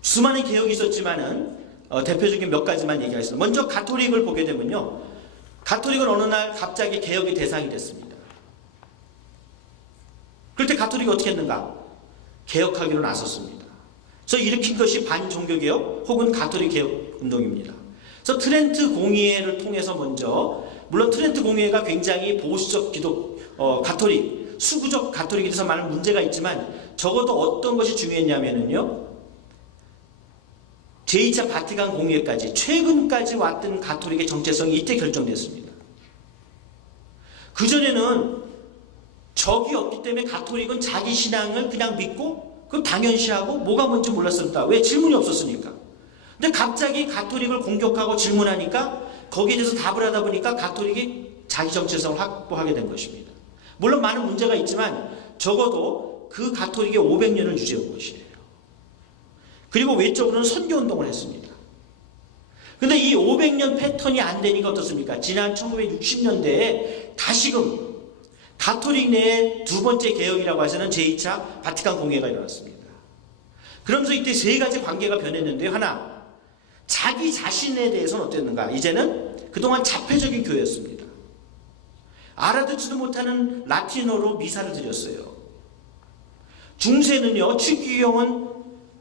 수많은 개혁이 있었지만은 대표적인 몇 가지만 얘기하겠습니다. 먼저 가톨릭을 보게 되면요, 가톨릭은 어느 날 갑자기 개혁의 대상이 됐습니다. 그럴 때 가톨릭이 어떻게 했는가? 개혁하기로 나섰습니다. 그래서 일으킨 것이 반종교개혁 혹은 가톨릭 개혁 운동입니다. 그래서 트렌트 공의회를 통해서 먼저, 물론 트렌트 공의회가 굉장히 보수적 가톨릭, 수구적 가톨릭에 대해서 많은 문제가 있지만 적어도 어떤 것이 중요했냐면요, 제2차 바티칸 공의회까지 최근까지 왔던 가톨릭의 정체성이 이때 결정됐습니다. 그전에는 적이 없기 때문에 가톨릭은 자기 신앙을 그냥 믿고 그 당연시하고 뭐가 뭔지 몰랐습니다. 왜? 질문이 없었으니까. 근데 갑자기 가톨릭을 공격하고 질문하니까 거기에 대해서 답을 하다 보니까 가톨릭이 자기 정체성을 확보하게 된 것입니다. 물론 많은 문제가 있지만 적어도 그 가톨릭의 500년을 유지한 것이에요. 그리고 외적으로는 선교운동을 했습니다. 근데 이 500년 패턴이 안 되니까 어떻습니까? 지난 1960년대에 다시금 가톨릭 내의 두 번째 개혁이라고 해서는 제2차 바티칸 공회가 일어났습니다. 그러면서 이때 세 가지 관계가 변했는데요. 하나, 자기 자신에 대해서는 어땠는가? 이제는 그동안 자폐적인 교회였습니다. 알아듣지도 못하는 라틴어로 미사를 드렸어요. 중세는요, 추기경은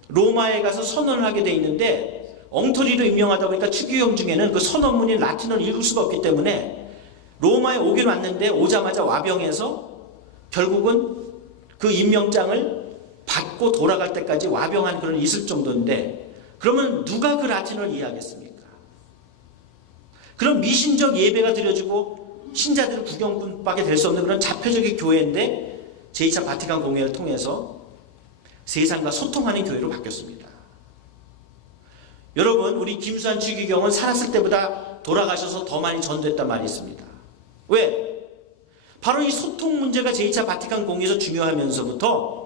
로마에 가서 선언을 하게 돼 있는데 엉터리로 임명하다 보니까 추기경 중에는 그 선언문인 라틴어를 읽을 수가 없기 때문에 로마에 오긴 왔는데 오자마자 와병해서 결국은 그 임명장을 받고 돌아갈 때까지 와병한 그런 있을 정도인데, 그러면 누가 그 라틴어를 이해하겠습니까? 그럼 미신적 예배가 드려지고 신자들은 구경꾼밖에 될 수 없는 그런 자폐적인 교회인데 제2차 바티칸 공회를 통해서 세상과 소통하는 교회로 바뀌었습니다. 여러분, 우리 김수환 추기경은 살았을 때보다 돌아가셔서 더 많이 전도했단 말이 있습니다. 왜? 바로 이 소통 문제가 제2차 바티칸 공의에서 중요하면서부터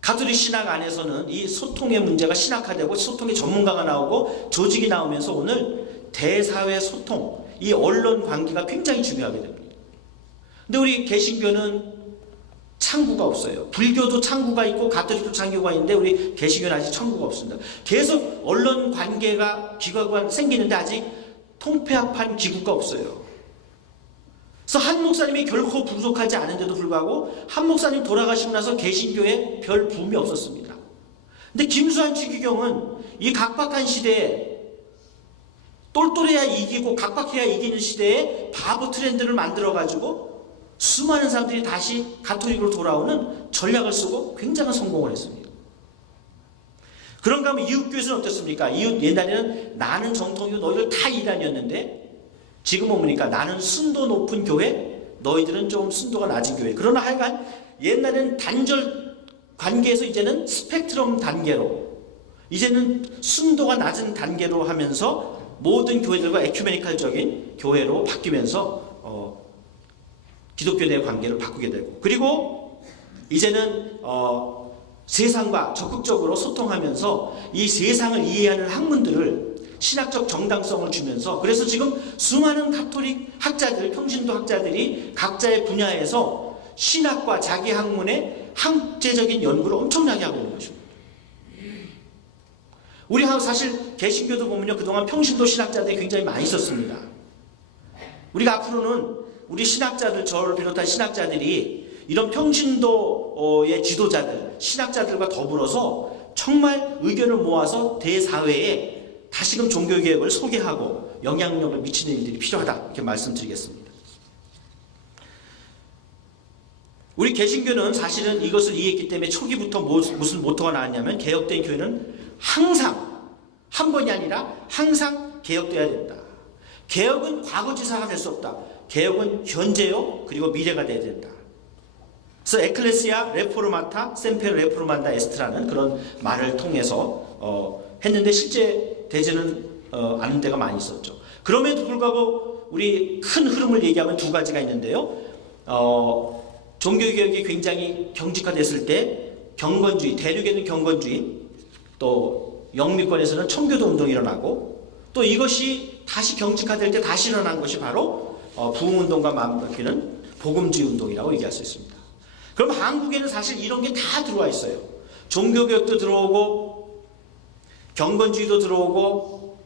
가톨릭 신학 안에서는 이 소통의 문제가 신학화되고 소통의 전문가가 나오고 조직이 나오면서 오늘 대사회 소통, 이 언론 관계가 굉장히 중요하게 됩니다. 근데 우리 개신교는 창구가 없어요. 불교도 창구가 있고 가톨릭도 창구가 있는데 우리 개신교는 아직 창구가 없습니다. 계속 언론 관계가 기구가 생기는데 아직 통폐합한 기구가 없어요. 그래서 한 목사님이 결코 부족하지 않은데도 불구하고 한 목사님 돌아가시고 나서 개신교에 별 부음이 없었습니다. 근데 김수환 추기경은 이 각박한 시대에 똘똘해야 이기고 각박해야 이기는 시대에 바보 트렌드를 만들어가지고 수많은 사람들이 다시 가톨릭으로 돌아오는 전략을 쓰고 굉장한 성공을 했습니다. 그런가 하면 이웃교회는 어떻습니까? 옛날에는 나는 정통이고 너희들 다 이단이었는데 지금은 뭡니까? 나는 순도 높은 교회, 너희들은 좀 순도가 낮은 교회. 그러나 하여간 옛날에는 단절 관계에서 이제는 스펙트럼 단계로, 이제는 순도가 낮은 단계로 하면서 모든 교회들과 에큐메니칼적인 교회로 바뀌면서 기독교 내 관계를 바꾸게 되고, 그리고 이제는 세상과 적극적으로 소통하면서 이 세상을 이해하는 학문들을 신학적 정당성을 주면서, 그래서 지금 수많은 가톨릭 학자들, 평신도 학자들이 각자의 분야에서 신학과 자기 학문의 학제적인 연구를 엄청나게 하고 있는 것입니다. 우리 사실 개신교도 보면요, 그동안 평신도 신학자들이 굉장히 많이 있었습니다. 우리가 앞으로는 우리 신학자들, 저를 비롯한 신학자들이 이런 평신도의 지도자들, 신학자들과 더불어서 정말 의견을 모아서 대사회에 다시금 종교개혁을 소개하고 영향력을 미치는 일들이 필요하다, 이렇게 말씀드리겠습니다. 우리 개신교는 사실은 이것을 이해했기 때문에 초기부터 무슨 모토가 나왔냐면, 개혁된 교회는 항상, 한 번이 아니라 항상 개혁돼야 된다. 개혁은 과거지사가 될 수 없다. 개혁은 현재요, 그리고 미래가 돼야 된다. 그래서 에클레시아 레포르마타 셈페르 레포르만다 에스트라는 그런 말을 통해서 했는데 실제 되지는 않은 데가 많이 있었죠. 그럼에도 불구하고 우리 큰 흐름을 얘기하면 두 가지가 있는데요. 종교개혁이 굉장히 경직화됐을 때 경건주의, 대륙에는 경건주의, 또 영미권에서는 청교도 운동이 일어나고, 또 이것이 다시 경직화될 때 다시 일어난 것이 바로 부흥운동과 맞먹히는 복음주의 운동이라고 얘기할 수 있습니다. 그럼 한국에는 사실 이런 게 다 들어와 있어요. 종교개혁도 들어오고, 경건주의도 들어오고,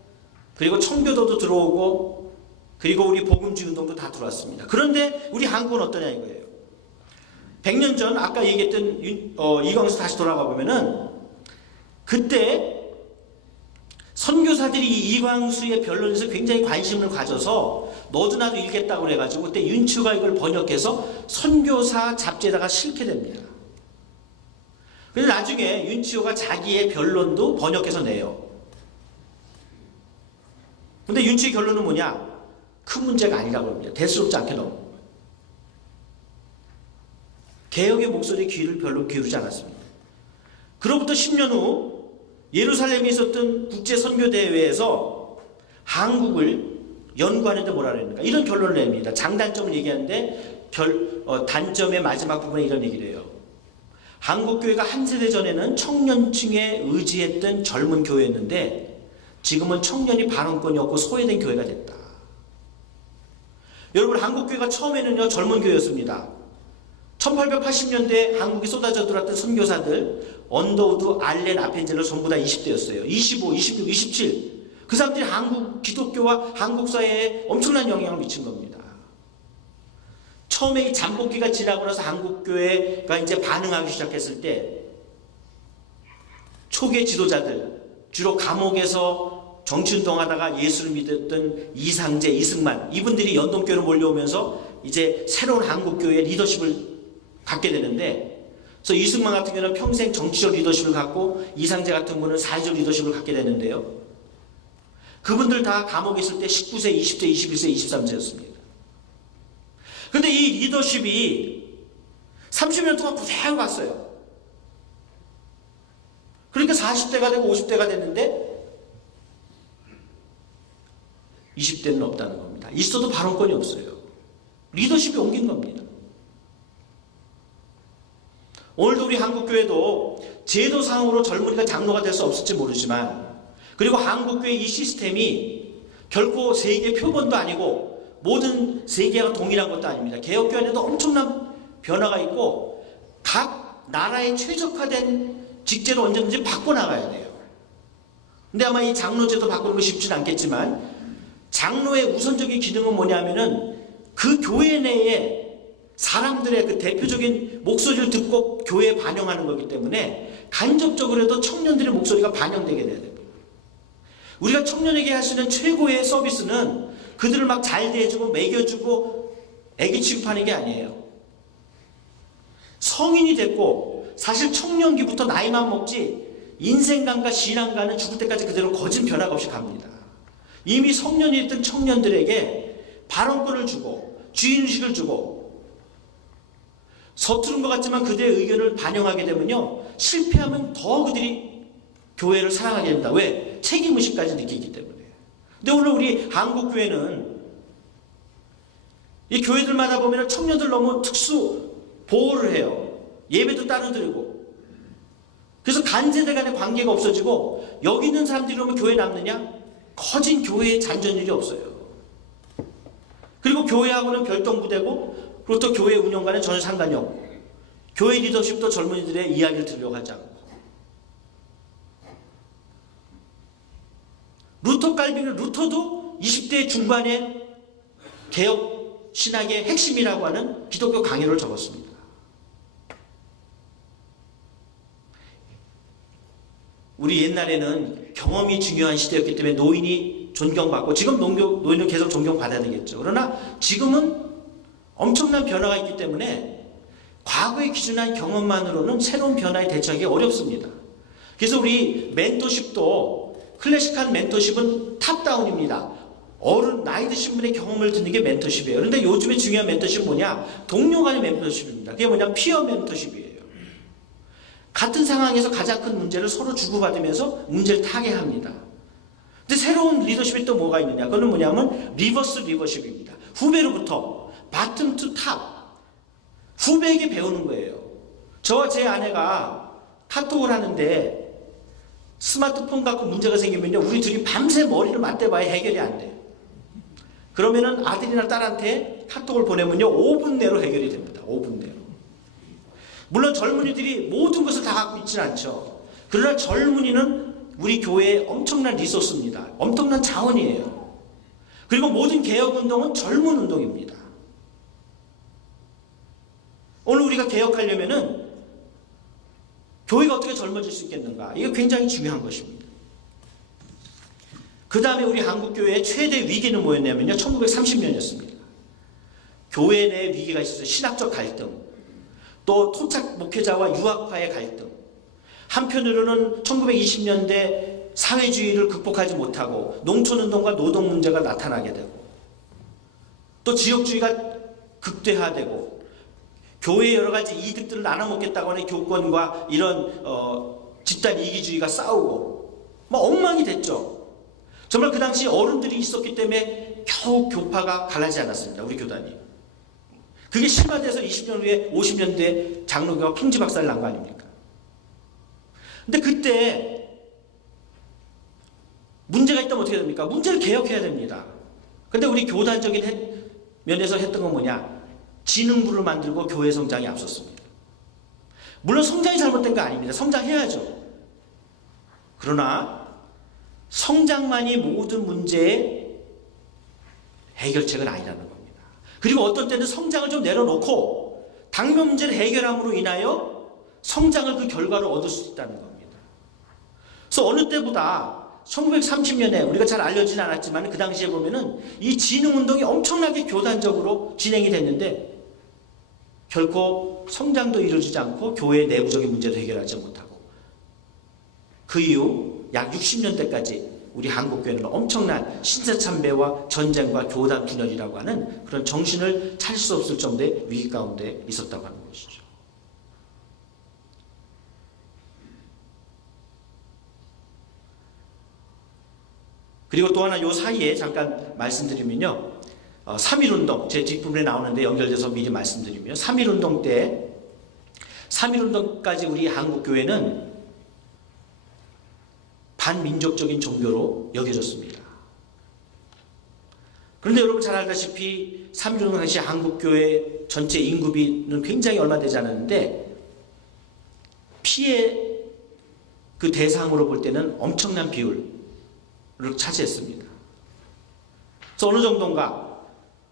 그리고 청교도도 들어오고, 그리고 우리 복음주의 운동도 다 들어왔습니다. 그런데 우리 한국은 어떠냐 이거예요. 100년 전 아까 얘기했던 이광수 다시 돌아가 보면은, 그때 선교사들이 이광수의 변론에서 굉장히 관심을 가져서 너도 나도 읽겠다고 그래가지고 그때 윤치호가 이걸 번역해서 선교사 잡지에다가 실게 됩니다. 그래서 나중에 윤치호가 자기의 변론도 번역해서 내요. 근데 윤치호의 결론은 뭐냐? 큰 문제가 아니라고 합니다. 대수롭지 않게 넘어간 거예요. 개혁의 목소리에 귀를 별로 기울이지 않았습니다. 그로부터 10년 후 예루살렘에 있었던 국제선교대회에서 한국을 연구하는데 뭐라 그랬는가? 이런 결론을 냅니다. 장단점을 얘기하는데 단점의 마지막 부분에 이런 얘기를 해요. 한국교회가 한 세대 전에는 청년층에 의지했던 젊은 교회였는데 지금은 청년이 발언권이 없고 소외된 교회가 됐다. 여러분, 한국교회가 처음에는요 젊은 교회였습니다. 1880년대 한국에 쏟아져 들어왔던 선교사들, 언더우드, 알렌, 아펜젤러 전부 다 20대였어요. 25, 26, 27. 그 사람들이 한국 기독교와 한국 사회에 엄청난 영향을 미친 겁니다. 처음에 이 잠복기가 지나고 나서 한국교회가 이제 반응하기 시작했을 때 초기의 지도자들, 주로 감옥에서 정치운동하다가 예수를 믿었던 이상재, 이승만, 이분들이 연동교회로 몰려오면서 이제 새로운 한국교회의 리더십을 갖게 되는데, 그래서 이승만 같은 경우는 평생 정치적 리더십을 갖고 이상재 같은 분은 사회적 리더십을 갖게 되는데요. 그분들 다 감옥에 있을 때 19세, 20세, 21세, 23세였습니다. 그런데 이 리더십이 30년 동안 고생하고 갔어요. 그러니까 40대가 되고 50대가 됐는데 20대는 없다는 겁니다. 있어도 발언권이 없어요. 리더십이 옮긴 겁니다. 오늘도 우리 한국교회도 제도상으로 젊은이가 장로가 될 수 없을지 모르지만, 그리고 한국교회 이 시스템이 결코 세계 표본도 아니고 모든 세계가 동일한 것도 아닙니다. 개혁교 안에도 엄청난 변화가 있고 각 나라에 최적화된 직제로 언제든지 바꿔나가야 돼요. 근데 아마 이 장로제도 바꾸는 거 쉽지는 않겠지만, 장로의 우선적인 기능은 뭐냐면은 그 교회 내에 사람들의 그 대표적인 목소리를 듣고 교회에 반영하는 거기 때문에 간접적으로도 청년들의 목소리가 반영되게 돼야 됩니다. 우리가 청년에게 할 수 있는 최고의 서비스는 그들을 막 잘 대해주고 먹여주고 애기 취급하는 게 아니에요. 성인이 됐고 사실 청년기부터 나이만 먹지 인생관과 신앙관은 죽을 때까지 그대로 거진 변화가 없이 갑니다. 이미 성년이 됐던 청년들에게 발언권을 주고 주인의식을 주고 서투른 것 같지만 그들의 의견을 반영하게 되면요, 실패하면 더 그들이 교회를 사랑하게 됩니다. 왜? 책임의식까지 느끼기 때문에. 근데 오늘 우리 한국교회는 이 교회들마다 보면 청년들 너무 특수 보호를 해요. 예배도 따로 드리고. 그래서 간세대 간의 관계가 없어지고 여기 있는 사람들이 오면 교회에 남느냐? 거진 교회에 잔존일이 없어요. 그리고 교회하고는 별도부대고 그리고 또 교회 운영과는 전혀 상관이 없고 교회 리더십도 젊은이들의 이야기를 들으려고 하지 않고 루터 칼빈은 루터도 20대 중반에 개혁 신학의 핵심이라고 하는 기독교 강의를 적었습니다. 우리 옛날에는 경험이 중요한 시대였기 때문에 노인이 존경받고 지금 노인은 계속 존경받아야 되겠죠. 그러나 지금은 엄청난 변화가 있기 때문에 과거에 기준한 경험만으로는 새로운 변화에 대처하기 어렵습니다. 그래서 우리 멘토십도 클래식한 멘토십은 탑다운입니다. 어른 나이 드신 분의 경험을 듣는 게 멘토십이에요. 그런데 요즘에 중요한 멘토십은 뭐냐? 동료 간의 멘토십입니다. 그게 뭐냐? 피어 멘토십이에요. 같은 상황에서 가장 큰 문제를 서로 주고받으면서 문제를 타개합니다. 근데 새로운 리더십이 또 뭐가 있느냐? 그거는 뭐냐면 리버스 리더십입니다. 후배로부터 바텀 투 탑. 후배에게 배우는 거예요. 저와 제 아내가 카톡을 하는데 스마트폰 갖고 문제가 생기면요, 우리 둘이 밤새 머리를 맞대봐야 해결이 안 돼요. 그러면은 아들이나 딸한테 카톡을 보내면요 5분 내로 해결이 됩니다. 5분 내로. 물론 젊은이들이 모든 것을 다 갖고 있지는 않죠. 그러나 젊은이는 우리 교회의 엄청난 리소스입니다. 엄청난 자원이에요. 그리고 모든 개혁운동은 젊은 운동입니다. 오늘 우리가 개혁하려면은 교회가 어떻게 젊어질 수 있겠는가? 이거 굉장히 중요한 것입니다. 그 다음에 우리 한국교회의 최대 위기는 뭐였냐면요, 1930년이었습니다. 교회 내 위기가 있었어요. 신학적 갈등, 또 토착 목회자와 유학파의 갈등. 한편으로는 1920년대 사회주의를 극복하지 못하고 농촌운동과 노동 문제가 나타나게 되고, 또 지역주의가 극대화되고, 교회의 여러 가지 이득들을 나눠먹겠다고 하는 교권과 이런 집단 이기주의가 싸우고 뭐 엉망이 됐죠. 정말 그 당시 어른들이 있었기 때문에 겨우 교파가 갈라지지 않았습니다. 우리 교단이. 그게 심화돼서 20년 후에 50년대에 장로교가 풍지박살을 난 거 아닙니까? 근데 그때 문제가 있다면 어떻게 됩니까? 문제를 개혁해야 됩니다. 근데 우리 교단적인 면에서 했던 건 뭐냐? 지능부를 만들고 교회 성장이 앞섰습니다. 물론 성장이 잘못된 거 아닙니다. 성장해야죠. 그러나 성장만이 모든 문제의 해결책은 아니라는 겁니다. 그리고 어떤 때는 성장을 좀 내려놓고 당면 문제를 해결함으로 인하여 성장을 그 결과로 얻을 수 있다는 겁니다. 그래서 어느 때보다 1930년에 우리가 잘 알려지진 않았지만 그 당시에 보면은 이 진흥운동이 엄청나게 교단적으로 진행이 됐는데 결코 성장도 이루어지지 않고 교회의 내부적인 문제도 해결하지 못하고 그 이후 약 60년대까지 우리 한국교회는 엄청난 신세참배와 전쟁과 교단 분열이라고 하는 그런 정신을 차릴 수 없을 정도의 위기 가운데 있었다고 하는 것이죠. 그리고 또 하나 요 사이에 잠깐 말씀드리면요, 3.1운동 제 뒷부분에 나오는데 연결돼서 미리 말씀드리면 3.1운동 때 3.1운동까지 우리 한국교회는 반민족적인 종교로 여겨졌습니다. 그런데 여러분 잘 알다시피 3.1운동 당시 한국교회 전체 인구비는 굉장히 얼마 되지 않았는데 피해 그 대상으로 볼 때는 엄청난 비율을 차지했습니다. 그래서 어느 정도인가?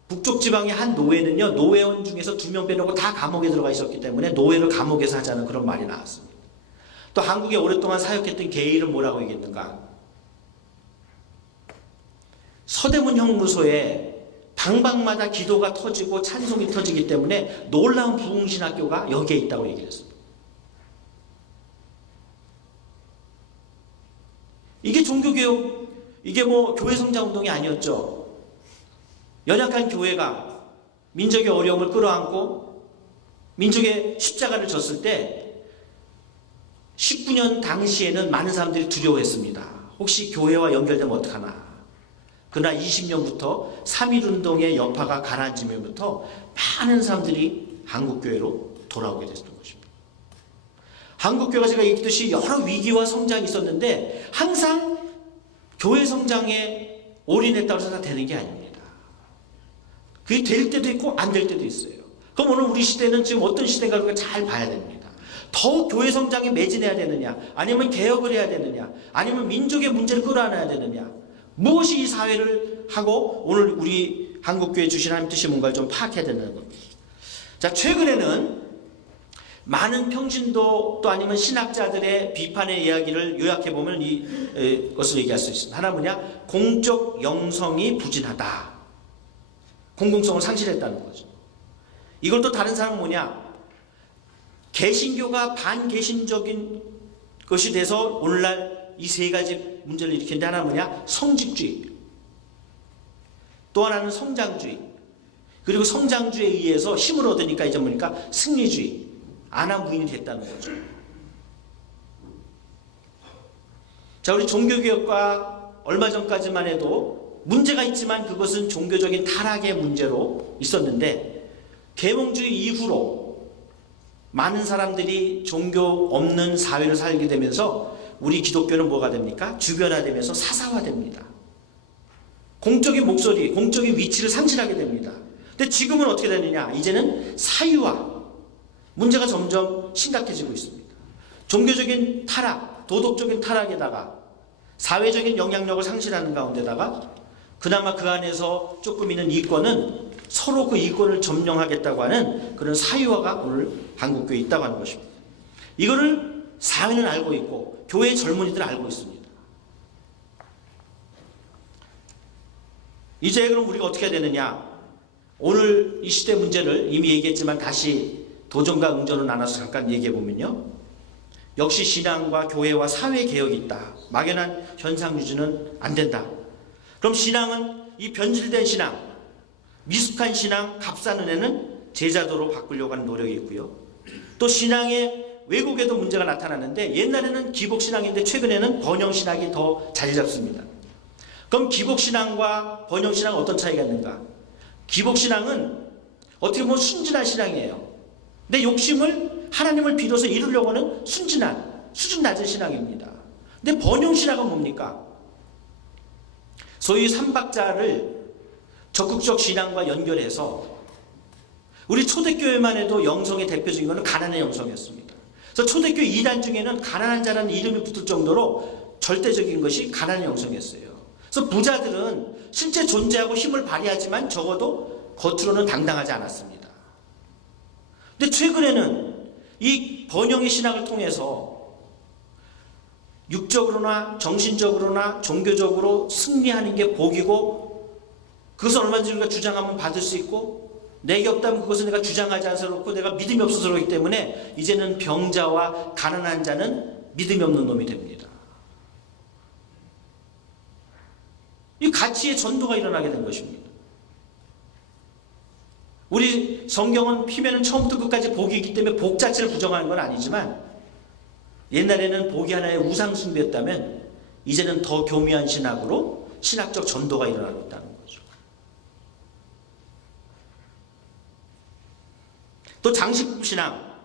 북쪽 지방의 한 노회는요, 노회원 중에서 2명 빼놓고 다 감옥에 들어가 있었기 때문에 노회를 감옥에서 하자는 그런 말이 나왔습니다. 또 한국에 오랫동안 사역했던 게이를 뭐라고 얘기했는가? 서대문 형무소에 방방마다 기도가 터지고 찬송이 터지기 때문에 놀라운 부흥신학교가 여기에 있다고 얘기를 했습니다. 이게 종교개혁, 이게 뭐 교회 성장운동이 아니었죠. 연약한 교회가 민족의 어려움을 끌어안고 민족의 십자가를 졌을 때 19년 당시에는 많은 사람들이 두려워했습니다. 혹시 교회와 연결되면 어떡하나. 그러나 20년부터 3.1운동의 여파가 가라앉으면부터 많은 사람들이 한국교회로 돌아오게 됐던 것입니다. 한국교회가 제가 얘기했듯이 여러 위기와 성장이 있었는데 항상 교회 성장에 올인했다고 해서 다 되는 게 아닙니다. 그게 될 때도 있고 안 될 때도 있어요. 그럼 오늘 우리 시대는 지금 어떤 시대인가 우리가 잘 봐야 됩니다. 더욱 교회 성장에 매진해야 되느냐, 아니면 개혁을 해야 되느냐, 아니면 민족의 문제를 끌어안아야 되느냐, 무엇이 이 사회를 하고 오늘 우리 한국교회 주신 하나님 뜻이 뭔가를 좀 파악해야 된다는 겁니다. 자, 최근에는 많은 평신도 또 아니면 신학자들의 비판의 이야기를 요약해보면 이것을 얘기할 수 있습니다. 하나 뭐냐? 공적 영성이 부진하다. 공공성을 상실했다는 거죠. 이걸 또 다른 사람은 뭐냐? 개신교가 반개신적인 것이 돼서 오늘날 이 세 가지 문제를 일으키는데 하나 뭐냐? 성직주의. 또 하나는 성장주의. 그리고 성장주의에 의해서 힘을 얻으니까 이제 뭐니까 승리주의. 안하무인이 됐다는 거죠. 자, 우리 종교개혁과 얼마 전까지만 해도 문제가 있지만 그것은 종교적인 타락의 문제로 있었는데 계몽주의 이후로 많은 사람들이 종교 없는 사회를 살게 되면서 우리 기독교는 뭐가 됩니까? 주변화되면서 사사화됩니다. 공적인 목소리, 공적인 위치를 상실하게 됩니다. 근데 지금은 어떻게 되느냐? 이제는 사유화. 문제가 점점 심각해지고 있습니다. 종교적인 타락, 도덕적인 타락에다가 사회적인 영향력을 상실하는 가운데다가 그나마 그 안에서 조금 있는 이권은 서로 그 이권을 점령하겠다고 하는 그런 사유화가 오늘 한국교회에 있다고 하는 것입니다. 이거를 사회는 알고 있고 교회 젊은이들은 알고 있습니다. 이제 그럼 우리가 어떻게 해야 되느냐? 오늘 이 시대 문제를 이미 얘기했지만 다시 도전과 응전을 나눠서 잠깐 얘기해 보면요. 역시 신앙과 교회와 사회 개혁이 있다. 막연한 현상 유지는 안 된다. 그럼 신앙은 이 변질된 신앙, 미숙한 신앙, 값싼 은혜는 제자도로 바꾸려고 하는 노력이 있고요. 또 신앙의 왜곡에도 문제가 나타나는데 옛날에는 기복신앙인데 최근에는 번영신앙이 더 자리 잡습니다. 그럼 기복신앙과 번영신앙은 어떤 차이가 있는가? 기복신앙은 어떻게 보면 순진한 신앙이에요. 내 욕심을 하나님을 빌어서 이루려고 하는 순진한, 수준 낮은 신앙입니다. 근데 번영신앙은 뭡니까? 소위 삼박자를 적극적 신앙과 연결해서 우리 초대교회만 해도 영성의 대표적인 것은 가난의 영성이었습니다. 그래서 초대교회 이단 중에는 가난한 자라는 이름이 붙을 정도로 절대적인 것이 가난의 영성이었어요. 그래서 부자들은 실제 존재하고 힘을 발휘하지만 적어도 겉으로는 당당하지 않았습니다. 근데 최근에는 이 번영의 신학을 통해서 육적으로나 정신적으로나 종교적으로 승리하는 게 복이고 그것을 얼마든지 우리가 주장하면 받을 수 있고 내게 없다면 그것은 내가 주장하지 않아서 내가 믿음이 없어서 그렇기 때문에 이제는 병자와 가난한 자는 믿음이 없는 놈이 됩니다. 이 가치의 전도가 일어나게 된 것입니다. 우리 성경은 피면은 처음부터 끝까지 복이기 때문에 복 자체를 부정하는 건 아니지만 옛날에는 복이 하나의 우상 숭배였다면 이제는 더 교묘한 신학으로 신학적 전도가 일어나고 있다는 거죠. 또 장식신앙,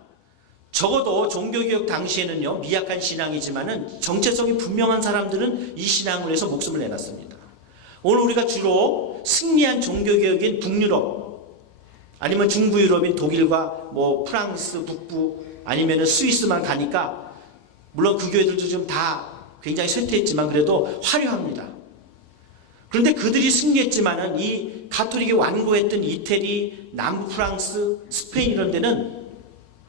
적어도 종교개혁 당시에는요 미약한 신앙이지만은 정체성이 분명한 사람들은 이 신앙을 해서 목숨을 내놨습니다. 오늘 우리가 주로 승리한 종교개혁인 북유럽 아니면 중부유럽인 독일과 뭐 프랑스 북부 아니면 스위스만 가니까 물론 그 교회들도 좀 다 굉장히 쇠퇴했지만 그래도 화려합니다. 그런데 그들이 승리했지만은 이 가톨릭이 완고했던 이태리, 남부 프랑스, 스페인 이런 데는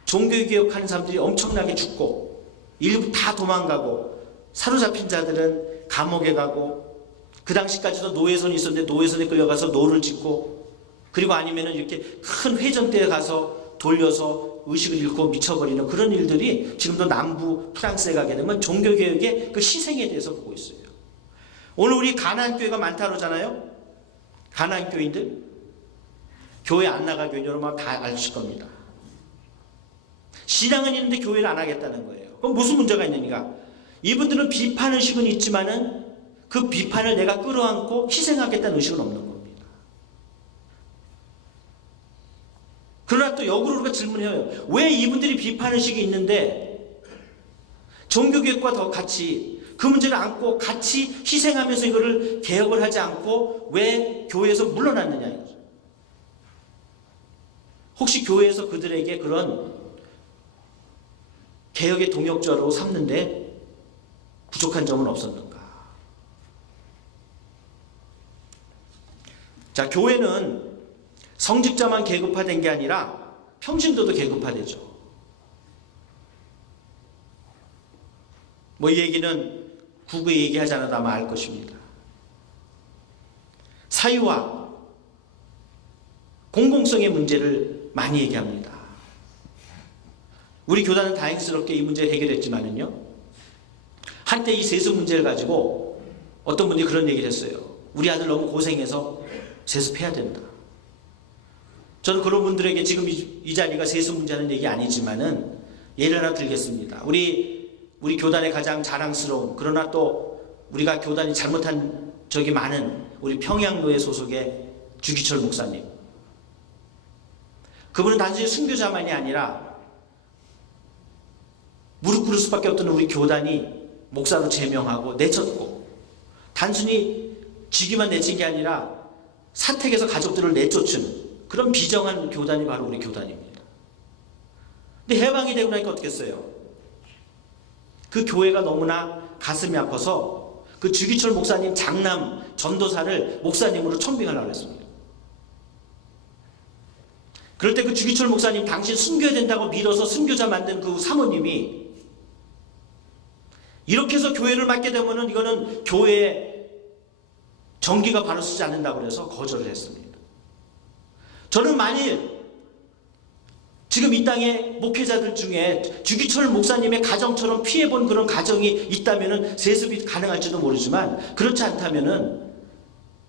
종교개혁하는 사람들이 엄청나게 죽고 일부 다 도망가고 사로잡힌 자들은 감옥에 가고 그 당시까지도 노예선이 있었는데 노예선에 끌려가서 노를 짓고 그리고 아니면은 이렇게 큰 회전대에 가서 돌려서 의식을 잃고 미쳐버리는 그런 일들이 지금도 남부 프랑스에 가게 되면 종교개혁의 그 희생에 대해서 보고 있어요. 오늘 우리 가나안 교회가 많다 그러잖아요. 가나안 교인들 교회 안 나가게 여러분 다 아실 겁니다. 신앙은 있는데 교회를 안 하겠다는 거예요. 그럼 무슨 문제가 있느니까 이분들은 비판 의식은 있지만은 그 비판을 내가 끌어안고 희생하겠다는 의식은 없는 겁니다. 그러나 또 역으로 우리가 질문해요. 왜 이분들이 비판 의식이 있는데 종교개혁과 더 같이 그 문제를 안고 같이 희생하면서 이거를 개혁을 하지 않고 왜 교회에서 물러났느냐 이거죠. 혹시 교회에서 그들에게 그런 개혁의 동역자로 삼는데 부족한 점은 없었는가? 자, 교회는 성직자만 계급화된 게 아니라 평신도도 계급화되죠. 뭐 이 얘기는 구구에 얘기하지 않아도 아마 알 것입니다. 사유와 공공성의 문제를 많이 얘기합니다. 우리 교단은 다행스럽게 이 문제를 해결했지만은요, 한때 이 세습 문제를 가지고 어떤 분이 그런 얘기를 했어요. 우리 아들 너무 고생해서 세습해야 된다. 저는 그런 분들에게 지금 이 자리가 세습 문제는 얘기 아니지만은 예를 하나 들겠습니다. 우리 교단의 가장 자랑스러운, 그러나 또 우리가 교단이 잘못한 적이 많은 우리 평양로회 소속의 주기철 목사님. 그분은 단순히 순교자만이 아니라 무릎 꿇을 수밖에 없던 우리 교단이 목사로 제명하고 내쳤고, 단순히 직위만 내친 게 아니라 사택에서 가족들을 내쫓은 그런 비정한 교단이 바로 우리 교단입니다. 근데 해방이 되고 나니까 어떻겠어요? 그 교회가 너무나 가슴이 아파서 그 주기철 목사님 장남 전도사를 목사님으로 천빙하려고 했습니다. 그럴 때 그 주기철 목사님 당신 순교해야 된다고 밀어서 순교자 만든 그 사모님이 이렇게 해서 교회를 맡게 되면은 이거는 교회에 정기가 바로 쓰지 않는다고 그래서 거절을 했습니다. 저는 만일 지금 이 땅의 목회자들 중에 주기철 목사님의 가정처럼 피해본 그런 가정이 있다면은 세습이 가능할지도 모르지만, 그렇지 않다면은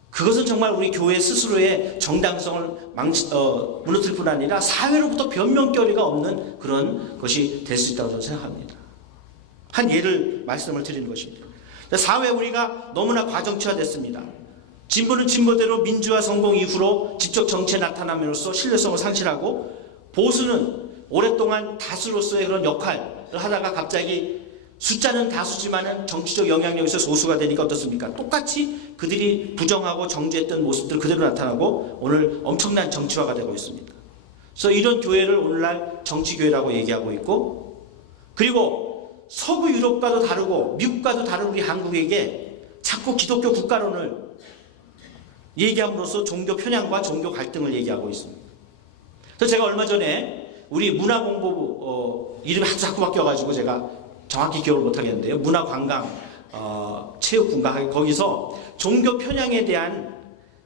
그것은 정말 우리 교회 스스로의 정당성을 무너뜨릴 뿐 아니라 사회로부터 변명거리가 없는 그런 것이 될 수 있다고 저는 생각합니다. 한 예를 말씀을 드리는 것입니다. 사회 우리가 너무나 과정치화됐습니다. 진보는 진보대로 민주화 성공 이후로 직접 정치에 나타남으로써 신뢰성을 상실하고, 보수는 오랫동안 다수로서의 그런 역할을 하다가 갑자기 숫자는 다수지만은 정치적 영향력에서 소수가 되니까 어떻습니까? 똑같이 그들이 부정하고 정죄했던 모습들 그대로 나타나고 오늘 엄청난 정치화가 되고 있습니다. 그래서 이런 교회를 오늘날 정치교회라고 얘기하고 있고, 그리고 서구 유럽과도 다르고 미국과도 다른 우리 한국에게 자꾸 기독교 국가론을 얘기함으로써 종교 편향과 종교 갈등을 얘기하고 있습니다. 그래서 제가 얼마 전에 우리 문화공보부 이름이 자꾸 바뀌어가지고 제가 정확히 기억을 못하겠는데요. 문화관광 체육분과 거기서 종교 편향에 대한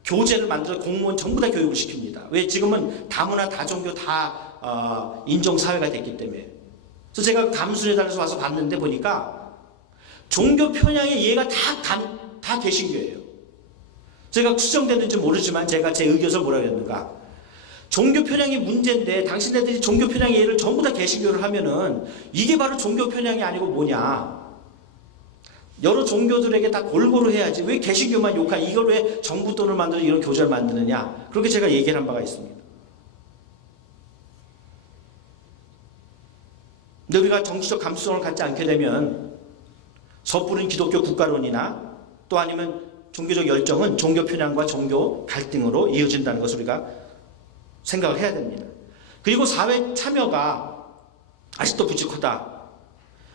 교재를 만들어 공무원 전부 다 교육을 시킵니다. 왜? 지금은 다문화 다종교 다 인종사회가 됐기 때문에. 그래서 제가 감순회단에서 와서 봤는데 보니까 종교 편향의 예가 다 개신교예요. 제가 수정됐는지 모르지만 제가 제 의견을 뭐라고 했는가, 종교 편향이 문제인데 당신네들이 종교 편향의 예를 전부 다 개신교를 하면은 이게 바로 종교 편향이 아니고 뭐냐, 여러 종교들에게 다 골고루 해야지 왜 개신교만 욕하냐, 이걸 왜 정부 돈을 만들어 이런 교재를 만드느냐, 그렇게 제가 얘기를 한 바가 있습니다. 근데 우리가 정치적 감수성을 갖지 않게 되면 섣부른 기독교 국가론이나 또 아니면 종교적 열정은 종교 편향과 종교 갈등으로 이어진다는 것을 우리가 생각을 해야 됩니다. 그리고 사회 참여가 아직도 부족하다.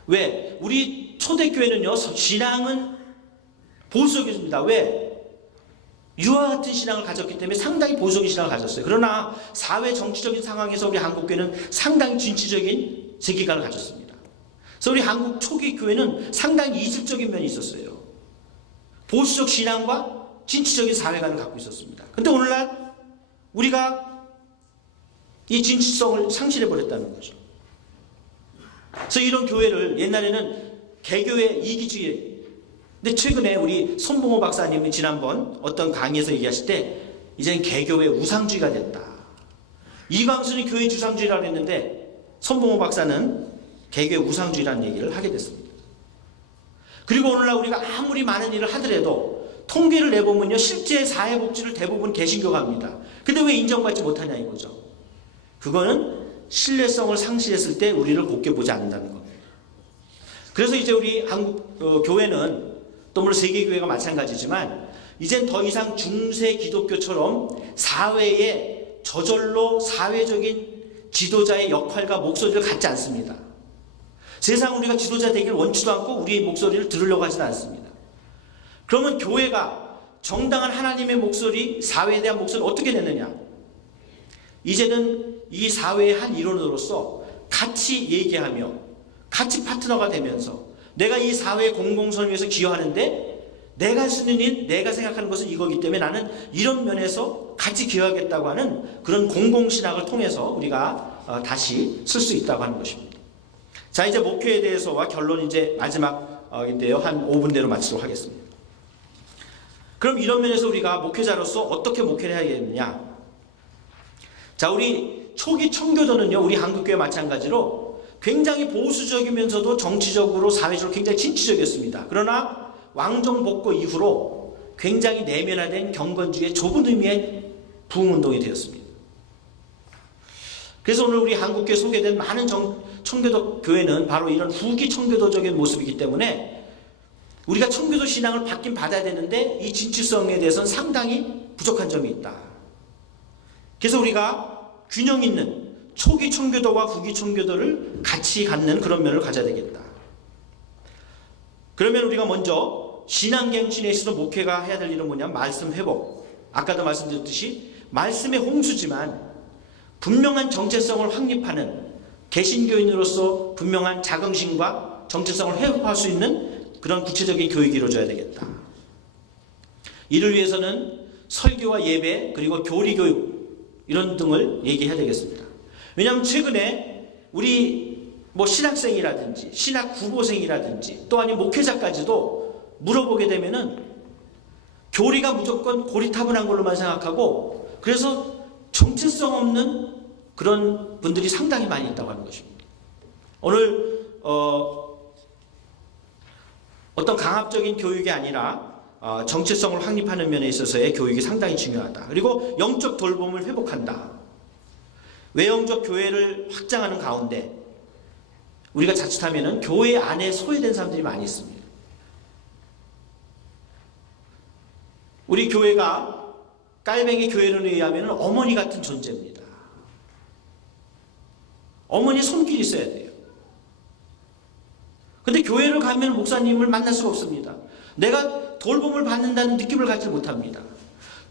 왜? 우리 초대교회는요, 신앙은 보수적입니다. 왜? 유아 같은 신앙을 가졌기 때문에 상당히 보수적인 신앙을 가졌어요. 그러나 사회 정치적인 상황에서 우리 한국교회는 상당히 진취적인 세계관을 가졌습니다. 그래서 우리 한국 초기 교회는 상당히 이질적인 면이 있었어요. 보수적 신앙과 진취적인 사회관을 갖고 있었습니다. 그런데 오늘날 우리가 이 진취성을 상실해버렸다는 거죠. 그래서 이런 교회를 옛날에는 개교의 이기주의, 근데 최근에 우리 손봉호 박사님이 지난번 어떤 강의에서 얘기하실 때 이제는 개교의 우상주의가 됐다. 이광수는 교회 주상주의라고 했는데 손봉호 박사는 개교의 우상주의라는 얘기를 하게 됐습니다. 그리고 오늘날 우리가 아무리 많은 일을 하더라도 통계를 내보면요, 실제 사회복지를 대부분 개신교가 합니다. 근데 왜 인정받지 못하냐 이거죠. 그거는 신뢰성을 상실했을 때 우리를 곱게 보지 않는다는 겁니다. 그래서 이제 우리 한국 교회는 또 물론 세계교회가 마찬가지지만 이젠 더 이상 중세 기독교처럼 사회에 저절로 사회적인 지도자의 역할과 목소리를 갖지 않습니다. 세상 우리가 지도자 되길 원치도 않고 우리의 목소리를 들으려고 하지는 않습니다. 그러면 교회가 정당한 하나님의 목소리, 사회에 대한 목소리를 어떻게 내느냐? 이제는 이 사회의 한 일원으로서 같이 얘기하며 같이 파트너가 되면서 내가 이 사회의 공공선을 위해서 기여하는데 내가 할 수 있는 일, 내가 생각하는 것은 이거기 때문에 나는 이런 면에서 같이 기여하겠다고 하는 그런 공공신학을 통해서 우리가 다시 쓸 수 있다고 하는 것입니다. 자, 이제 목회에 대해서와 결론 이제 마지막인데요. 한 5분대로 마치도록 하겠습니다. 그럼 이런 면에서 우리가 목회자로서 어떻게 목회를 해야겠느냐? 자, 우리 초기 청교도는요, 우리 한국교회 마찬가지로 굉장히 보수적이면서도 정치적으로 사회적으로 굉장히 진취적이었습니다. 그러나 왕정복고 이후로 굉장히 내면화된 경건주의의 좁은 의미의 부흥운동이 되었습니다. 그래서 오늘 우리 한국교회 소개된 많은 청교도 교회는 바로 이런 후기 청교도적인 모습이기 때문에 우리가 청교도 신앙을 받긴 받아야 되는데 이 진취성에 대해서는 상당히 부족한 점이 있다. 그래서 우리가 균형 있는 초기 청교도와 후기 청교도를 같이 갖는 그런 면을 가져야 되겠다. 그러면 우리가 먼저 신앙갱신에 있어서 목회가 해야 될 일은 뭐냐면 말씀 회복. 아까도 말씀드렸듯이 말씀의 홍수지만 분명한 정체성을 확립하는 개신교인으로서 분명한 자긍심과 정체성을 회복할 수 있는 그런 구체적인 교육이 이루어져야 되겠다. 이를 위해서는 설교와 예배 그리고 교리교육 이런 등을 얘기해야 되겠습니다. 왜냐하면 최근에 우리 신학생이라든지 신학 후보생이라든지 또 아니면 목회자까지도 물어보게 되면은 교리가 무조건 고리타분한 걸로만 생각하고 그래서 정체성 없는 그런 분들이 상당히 많이 있다고 하는 것입니다. 오늘 어떤 강압적인 교육이 아니라 정체성을 확립하는 면에 있어서의 교육이 상당히 중요하다. 그리고 영적 돌봄을 회복한다. 외형적 교회를 확장하는 가운데 우리가 자칫하면 교회 안에 소외된 사람들이 많이 있습니다. 우리 교회가 깔뱅이 교회론에 의하면 어머니 같은 존재입니다. 어머니 손길이 있어야 돼요. 근데 교회를 가면 목사님을 만날 수가 없습니다. 내가 돌봄을 받는다는 느낌을 갖지 못합니다.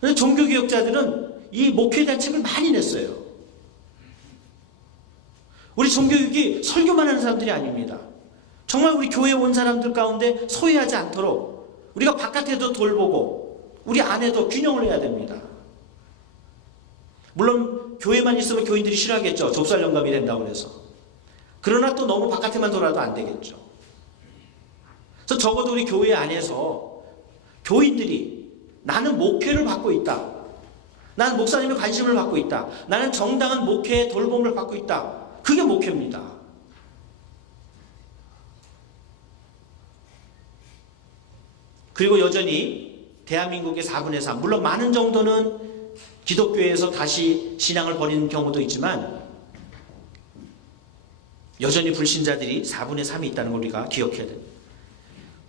그래서 종교개혁자들은 이 목회에 대한 책을 많이 냈어요. 우리 종교육이 설교만 하는 사람들이 아닙니다. 정말 우리 교회에 온 사람들 가운데 소외하지 않도록 우리가 바깥에도 돌보고 우리 안에도 균형을 해야 됩니다. 물론 교회만 있으면 교인들이 싫어하겠죠. 좁쌀 영감이 된다고 해서. 그러나 또 너무 바깥에만 돌아도 안 되겠죠. 그래서 적어도 우리 교회 안에서 교인들이 나는 목회를 받고 있다. 나는 목사님의 관심을 받고 있다. 나는 정당한 목회의 돌봄을 받고 있다. 그게 목회입니다. 그리고 여전히 대한민국의 4분의 3, 물론 많은 정도는 기독교에서 다시 신앙을 버리는 경우도 있지만 여전히 불신자들이 4분의 3이 있다는 걸 우리가 기억해야 됩니다.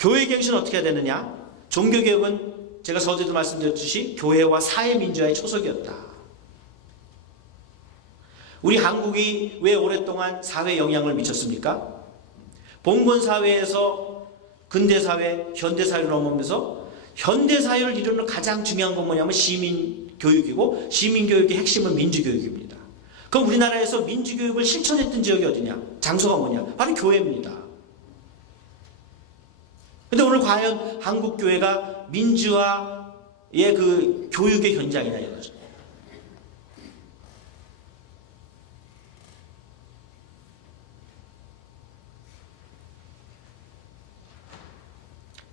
교회갱신은 어떻게 해야 되느냐? 종교개혁은 제가 서두에도 말씀드렸듯이 교회와 사회민주화의 초석이었다. 우리 한국이 왜 오랫동안 사회에 영향을 미쳤습니까? 봉건사회에서 근대사회, 현대사회로 넘어오면서 현대 사회를 이루는 가장 중요한 건 뭐냐면 시민교육이고, 시민교육의 핵심은 민주교육입니다. 그럼 우리나라에서 민주교육을 실천했던 지역이 어디냐? 장소가 뭐냐? 바로 교회입니다. 근데 오늘 과연 한국교회가 민주화의 그 교육의 현장이냐 이거죠.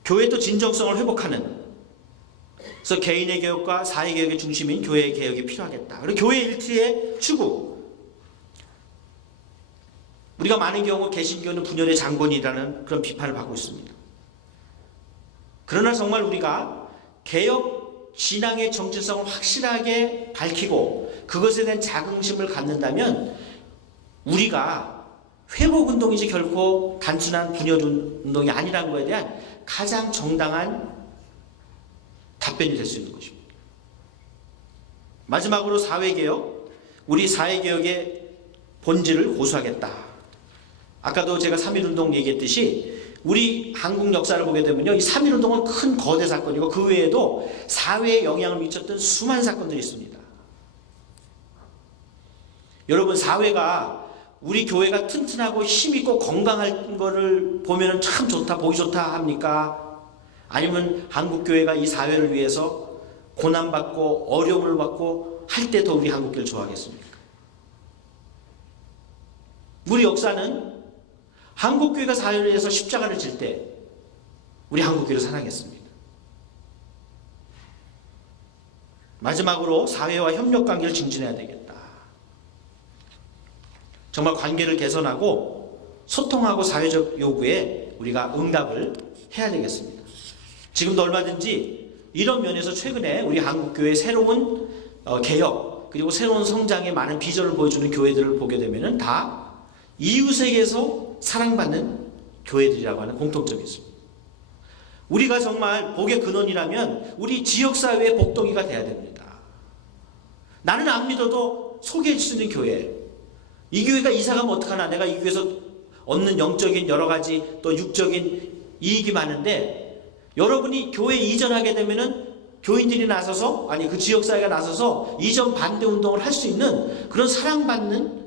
교회도 진정성을 회복하는, 그래서 개인의 개혁과 사회 개혁의 중심인 교회의 개혁이 필요하겠다. 그리고 교회 일치의 추구. 우리가 많은 경우 개신교는 분열의 장본이라는 그런 비판을 받고 있습니다. 그러나 정말 우리가 개혁 신앙의 정체성을 확실하게 밝히고 그것에 대한 자긍심을 갖는다면 우리가 회복운동이지 결코 단순한 분열운동이 아니라는 것에 대한 가장 정당한 답변이 될 수 있는 것입니다. 마지막으로 사회개혁, 우리 사회개혁의 본질을 고수하겠다. 아까도 제가 3.1운동 얘기했듯이 우리 한국 역사를 보게 되면요, 이 3.1운동은 큰 거대 사건이고 그 외에도 사회에 영향을 미쳤던 수많은 사건들이 있습니다. 여러분, 사회가 우리 교회가 튼튼하고 힘있고 건강한 거를 보면 참 좋다, 보기 좋다 합니까? 아니면 한국교회가 이 사회를 위해서 고난받고 어려움을 받고 할 때 더 우리 한국교회를 좋아하겠습니까? 우리 역사는 한국교회가 사회를 위해서 십자가를 질 때 우리 한국교회를 사랑했습니다. 마지막으로 사회와 협력관계를 증진해야 되겠다. 정말 관계를 개선하고 소통하고 사회적 요구에 우리가 응답을 해야 되겠습니다. 지금도 얼마든지 이런 면에서 최근에 우리 한국교회의 새로운 개혁 그리고 새로운 성장의 많은 비전을 보여주는 교회들을 보게 되면 다 이웃에게서 사랑받는 교회들이라고 하는 공통점이 있습니다. 우리가 정말 복의 근원이라면 우리 지역사회의 복덩이가 돼야 됩니다. 나는 안 믿어도 소개해 줄 수 있는 교회, 이 교회가 이사가면 어떡하나, 내가 이 교회에서 얻는 영적인 여러 가지 또 육적인 이익이 많은데, 여러분이 교회 이전하게 되면은 교인들이 나서서, 아니 그 지역사회가 나서서 이전 반대 운동을 할 수 있는 그런 사랑받는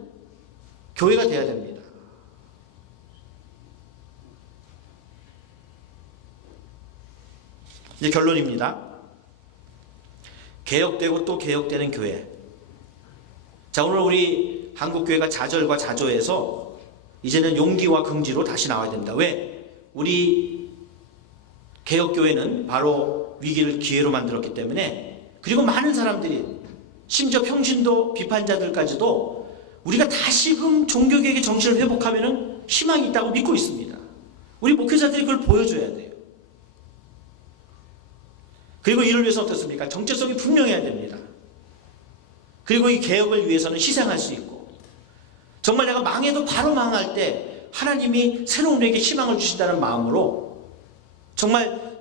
교회가 돼야 됩니다. 이제 결론입니다. 개혁되고 또 개혁되는 교회. 자, 오늘 우리 한국교회가 좌절과 좌조에서 이제는 용기와 긍지로 다시 나와야 됩니다. 왜? 우리 개혁교회는 바로 위기를 기회로 만들었기 때문에, 그리고 많은 사람들이, 심지어 평신도 비판자들까지도 우리가 다시금 종교개혁의 정신을 회복하면 희망이 있다고 믿고 있습니다. 우리 목회자들이 그걸 보여줘야 돼요. 그리고 이를 위해서 어떻습니까? 정체성이 분명해야 됩니다. 그리고 이 개혁을 위해서는 희생할 수 있고, 정말 내가 망해도 바로 망할 때 하나님이 새로운 우리에게 희망을 주신다는 마음으로 정말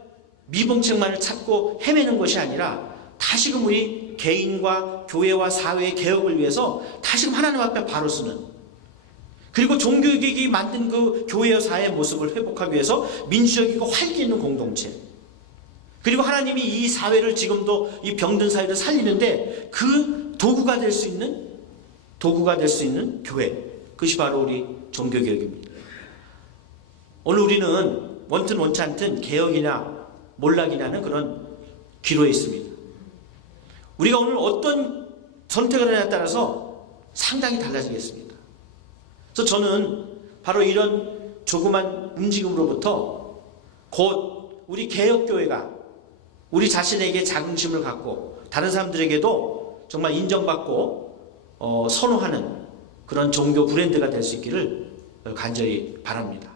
미봉책만을 찾고 헤매는 것이 아니라 다시금 우리 개인과 교회와 사회의 개혁을 위해서 다시금 하나님 앞에 바로 서는, 그리고 종교개혁이 만든 그 교회와 사회의 모습을 회복하기 위해서 민주적이고 활기 있는 공동체, 그리고 하나님이 이 사회를 지금도 이 병든 사회를 살리는데 그 도구가 될 수 있는 교회, 그것이 바로 우리 종교개혁입니다. 오늘 우리는 원튼 원치 않든 개혁이나 몰락이냐는 그런 기로에 있습니다. 우리가 오늘 어떤 선택을 하냐에 따라서 상당히 달라지겠습니다. 그래서 저는 바로 이런 조그만 움직임으로부터 곧 우리 개혁교회가 우리 자신에게 자긍심을 갖고 다른 사람들에게도 정말 인정받고 선호하는 그런 종교 브랜드가 될 수 있기를 간절히 바랍니다.